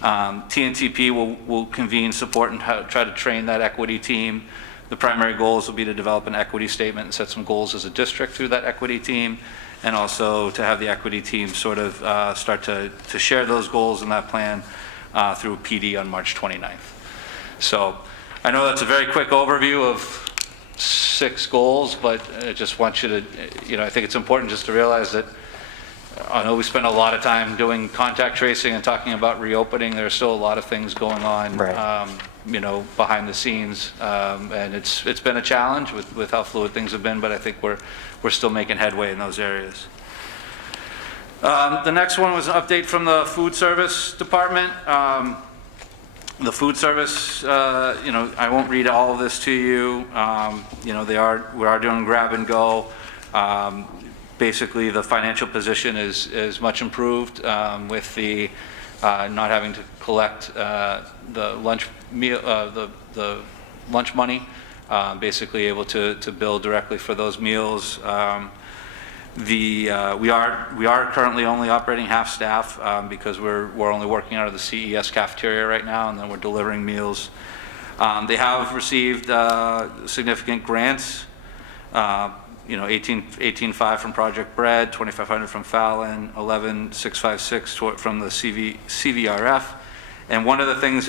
TNTP will convene support and try to train that equity team. The primary goals will be to develop an equity statement and set some goals as a district through that equity team, and also to have the equity team sort of start to share those goals and that plan through PD on March 29th. So I know that's a very quick overview of 6 goals, but I just want you to, you know, I think it's important just to realize that I know we spend a lot of time doing contact tracing and talking about reopening. There's still a lot of things going on, Right. you know, behind the scenes, and it's been a challenge with how fluid things have been, but I think we're still making headway in those areas. The next one was an update from the food service department. The food service, you know, I won't read all of this to you. You know, we are doing grab and go. Basically, the financial position is much improved with the not having to collect the lunch meal, the lunch money. Basically, able to bill directly for those meals. We are currently only operating half staff because we're only working out of the CES cafeteria right now, and then we're delivering meals. They have received significant grants. You know, 18.5 from Project Bread, 2,500 from Fallon, 11,656 from the CVRF. And one of the things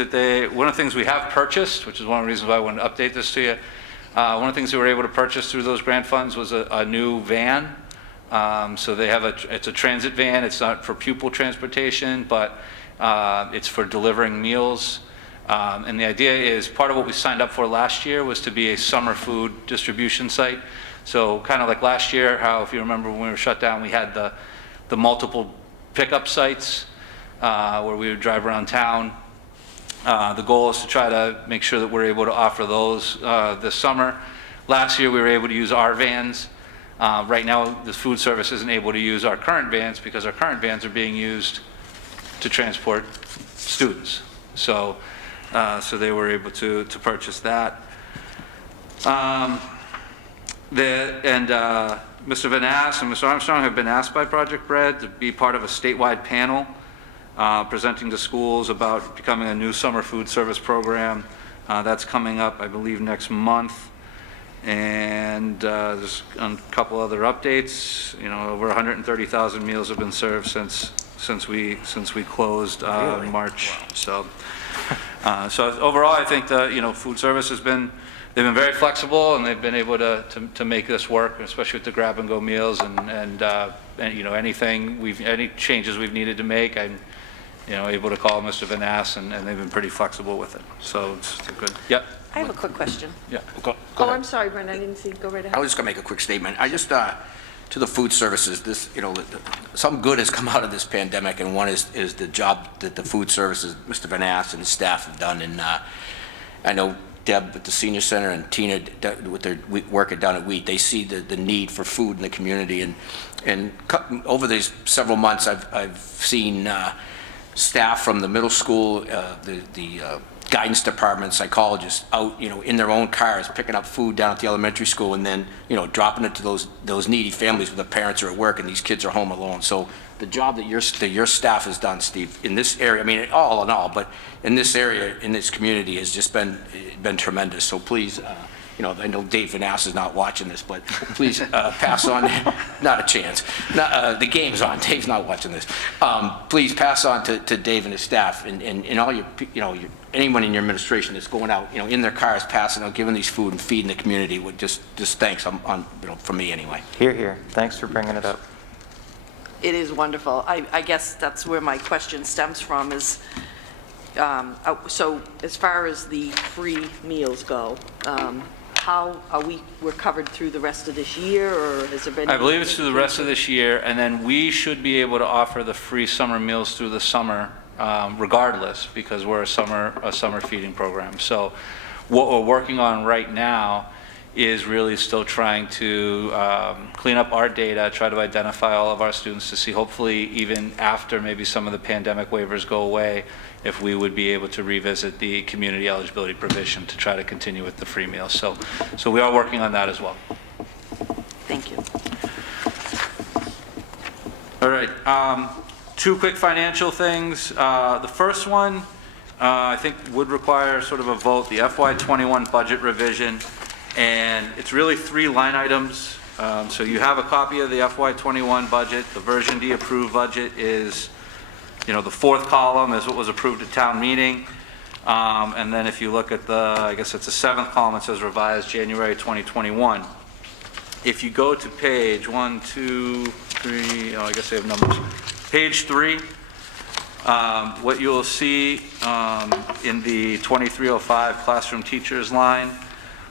we have purchased, which is one of the reasons why I wanted to update this to you, one of the things we were able to purchase through those grant funds was a new van. So they have it's a transit van. It's not for pupil transportation, but it's for delivering meals. And the idea is part of what we signed up for last year was to be a summer food distribution site. So kind of like last year, how if you remember when we were shut down, we had the multiple pickup sites where we would drive around town. The goal is to try to make sure that we're able to offer those this summer. Last year, we were able to use our vans. Right now, the food service isn't able to use our current vans because our current vans are being used to transport students. So they were able to purchase that. Mr. Van Ass and Mr. Armstrong have been asked by Project Bread to be part of a statewide panel presenting to schools about becoming a new summer food service program. That's coming up, I believe, next month. And there's a couple other updates. You know, over 130,000 meals have been served since we closed in March. So overall, I think food service they've been very flexible, and they've been able to make this work, especially with the grab and go meals, and anything any changes we've needed to make, I'm, able to call Mr. Vanass, and they've been pretty flexible with it. So it's good. Yep. I have a quick question. Yeah. Go Oh, ahead. I'm sorry, Brenda, I didn't see, go right I ahead. was just going to make a quick statement. I just, to the food services, this, some good has come out of this pandemic, and one is the job that the food services, Mr. Vanass and his staff have done. And I know Deb at the senior center and Tina with their work at down at Wheat, they see the need for food in the community. And over these several months, I've seen staff from the middle school, the guidance department, psychologists out, in their own cars, picking up food down at the elementary school, and then, dropping it to those needy families where the parents are at work and these kids are home alone. So the job that your staff has done, Steve, in this area, I mean, all in all, but in this area, in this community, has just been tremendous. So please, I know Dave Vanass is not watching this, but please pass on, not a chance. The game's on, Dave's not watching this. Please pass on to Dave and his staff and all your, anyone in your administration that's going out, in their cars, passing out, giving these food and feeding the community, would just thanks from me anyway. Here, here. Thanks for bringing it up. It is wonderful. I guess that's where my question stems from is, so as far as the free meals go, how are we're covered through the rest of this year, or has there been? I believe it's through the rest of this year, and then we should be able to offer the free summer meals through the summer, regardless, because we're a summer feeding program. So what we're working on right now is really still trying to clean up our data, try to identify all of our students to see, hopefully even after maybe some of the pandemic waivers go away, if we would be able to revisit the community eligibility provision to try to continue with the free meals. So we are working on that as well. Thank you. All right, two quick financial things. The first one, I think would require sort of a vote, the FY21 budget revision, and it's really 3 line items. So you have a copy of the FY21 budget. The version D approved budget is, the 4th column is what was approved at town meeting. And then if you look at I guess it's the 7th column, it says revised January 2021. If you go to page 1, 2, 3, I guess they have numbers. Page 3, what you'll see in the 2305 classroom teachers line,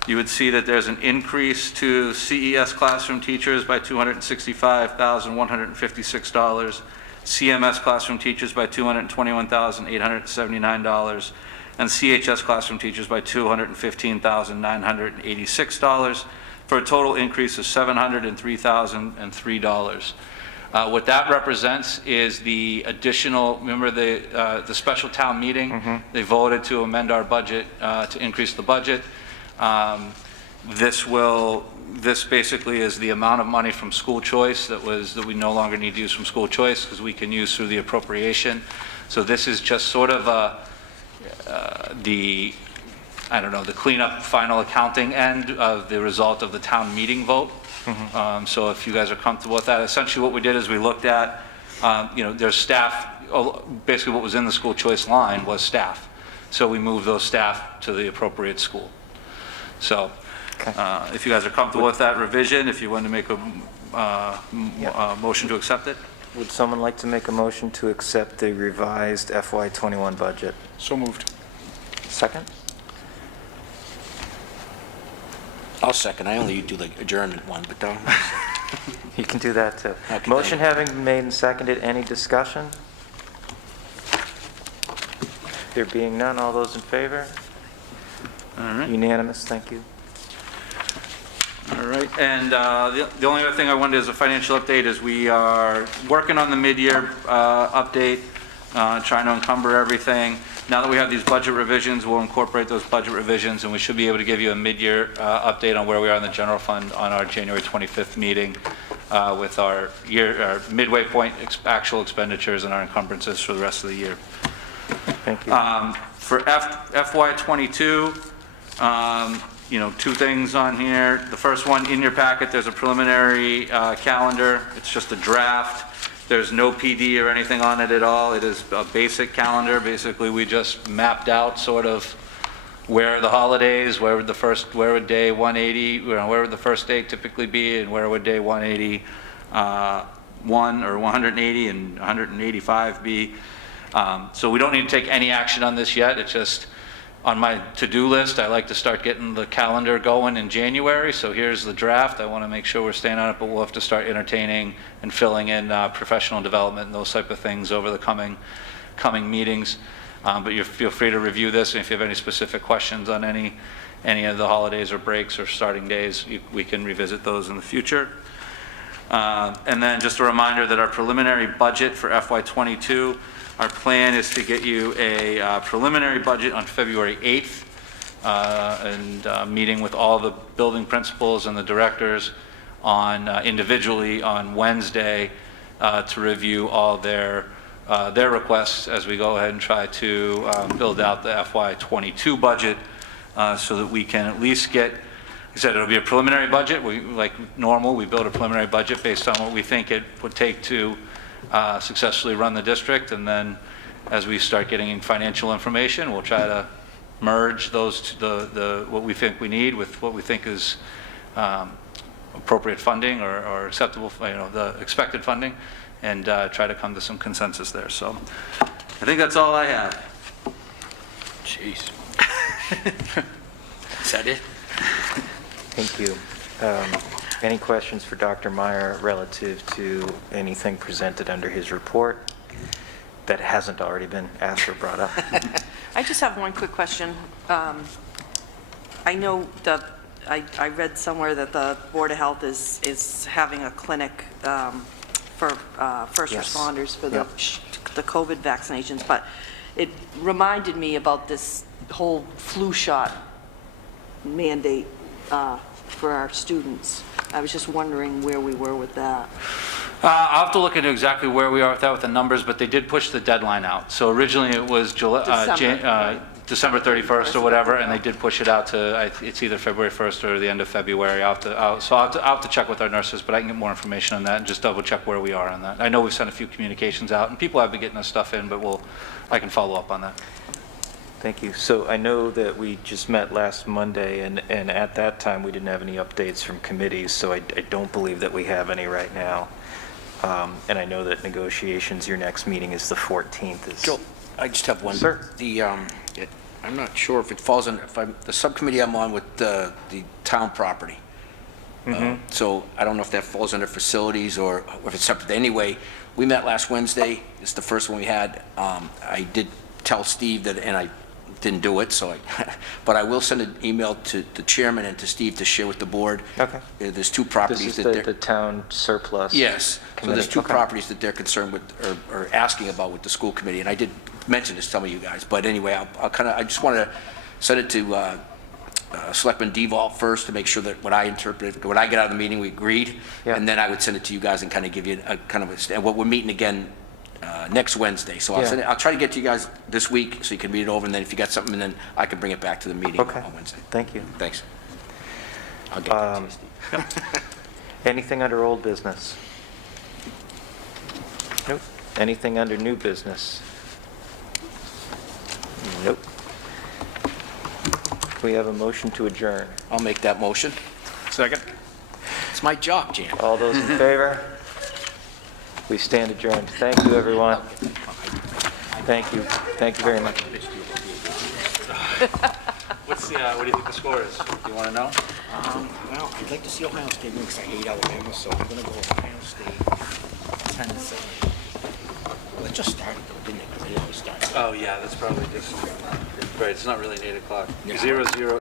you would see that there's an increase to CES classroom teachers by $265,156, CMS classroom teachers by $221,879, and CHS classroom teachers by $215,986, for a total increase of $703,003. What that represents is the additional, remember the special town meeting? They voted to amend our budget to increase the budget. This basically is the amount of money from school choice that we no longer need to use from school choice because we can use through the appropriation. So this is just sort of the cleanup final accounting end of the result of the town meeting vote. So if you guys are comfortable with that, essentially what we did is we looked at, there's staff, basically what was in the school choice line was staff. So we moved those staff to the appropriate school. So if you guys are comfortable with that revision, if you want to make a motion to accept it. Would someone like to make a motion to accept the revised FY21 budget? So moved. Second? I'll second. I only do the adjournment one, but don't. You can do that too. Okay, Motion thank having been made and seconded, any discussion? There being none, all those in favor? All right. Unanimous, thank you. All right, and the only other thing I wanted as a financial update is we are working on the mid-year update, trying to encumber everything. Now that we have these budget revisions, we'll incorporate those budget revisions, and we should be able to give you a mid-year update on where we are in the general fund on our January 25th meeting with our midway point actual expenditures and our encumbrances for the rest of the year. Thank you. For FY22, 2 things on here. The first one, in your packet, there's a preliminary calendar. It's just a draft. There's no PD or anything on it at all. It is a basic calendar. Basically, we just mapped out sort of where the holidays, where would day 180, where would the first day typically be, and where would day 180 101 or 180 and 185B. So we don't need to take any action on this yet. It's just on my to-do list. I like to start getting the calendar going in January. So here's the draft. I want to make sure we're staying on it, but we'll have to start entertaining and filling in professional development and those type of things over the coming meetings. But you feel free to review this, and if you have any specific questions on any of the holidays or breaks or starting days, we can revisit those in the future. And then just a reminder that our preliminary budget for FY22, our plan is to get you a preliminary budget on February 8th, and meeting with all the building principals and the directors individually on Wednesday to review all their requests as we go ahead and try to build out the FY22 budget, so that we can at least get, like I said, it'll be a preliminary budget. Like normal, we build a preliminary budget based on what we think it would take to successfully run the district, and then as we start getting financial information, we'll try to merge those, what we think we need with what we think is appropriate funding or acceptable, the expected funding, and try to come to some consensus there. So I think that's all I have. Jeez. Is that it? Thank you. Any questions for Dr. Meyer relative to anything presented under his report that hasn't already been asked or brought up? I just have one quick question. I know that I read somewhere that the Board of Health is having a clinic for first Yes. responders for the Yep. COVID vaccinations, but it reminded me about this whole flu shot mandate for our students. I was just wondering where we were with that. I'll have to look into exactly where we are with that with the numbers, but they did push the deadline out. So originally it was December 31st or whatever, and they did push it out to, it's either February 1st or the end of February. I'll have to check with our nurses, but I can get more information on that and just double check where we are on that. I know we've sent a few communications out, and people have been getting us stuff in, but I can follow up on that. Thank you. So I know that we just met last Monday, and at that time, we didn't have any updates from committees, so I don't believe that we have any right now. And I know that negotiations, your next meeting is the 14th. Joe, I just have one. Sir. I'm not sure if it falls under, the subcommittee I'm on with the town property. So I don't know if that falls under facilities or if it's separate. Anyway, we met last Wednesday. It's the first one we had. I did tell Steve that, and I didn't do it, but I will send an email to the chairman and to Steve to share with the board. Okay. There's two This properties is that they're... the town surplus. Yes, so there's committee. two Okay. properties that they're concerned with, or asking about with the school committee, and I did mention this to some of you guys, but anyway, I just want to send it to Selectman Deval first to make sure that when I get out of the meeting, we agreed, Yeah. and then I would send it to you guys and kind of give you and we're meeting again next Wednesday, so I'll send it, I'll try to get to you guys this week so you can read it over, and then if you got something, then I can bring it back to the meeting Okay. on Wednesday. Thank you. Thanks. I'll get that to you, Steve. Anything under old business? Nope. Anything under new business? Nope. We have a motion to adjourn. I'll make that motion. Second? It's my job, Jan. All those in favor? We stand adjourned. Thank you, everyone. Thank you. Thank you very much. What do you think the score is? Do you want to know? Well, I'd like to see Ohio State win because I hate Alabama, so I'm going to go Ohio State 10-7. Well, it just started, though, didn't it? Because it always started. Oh, yeah, that's probably just, right, it's not really 8 o'clock. Yeah. 0-0.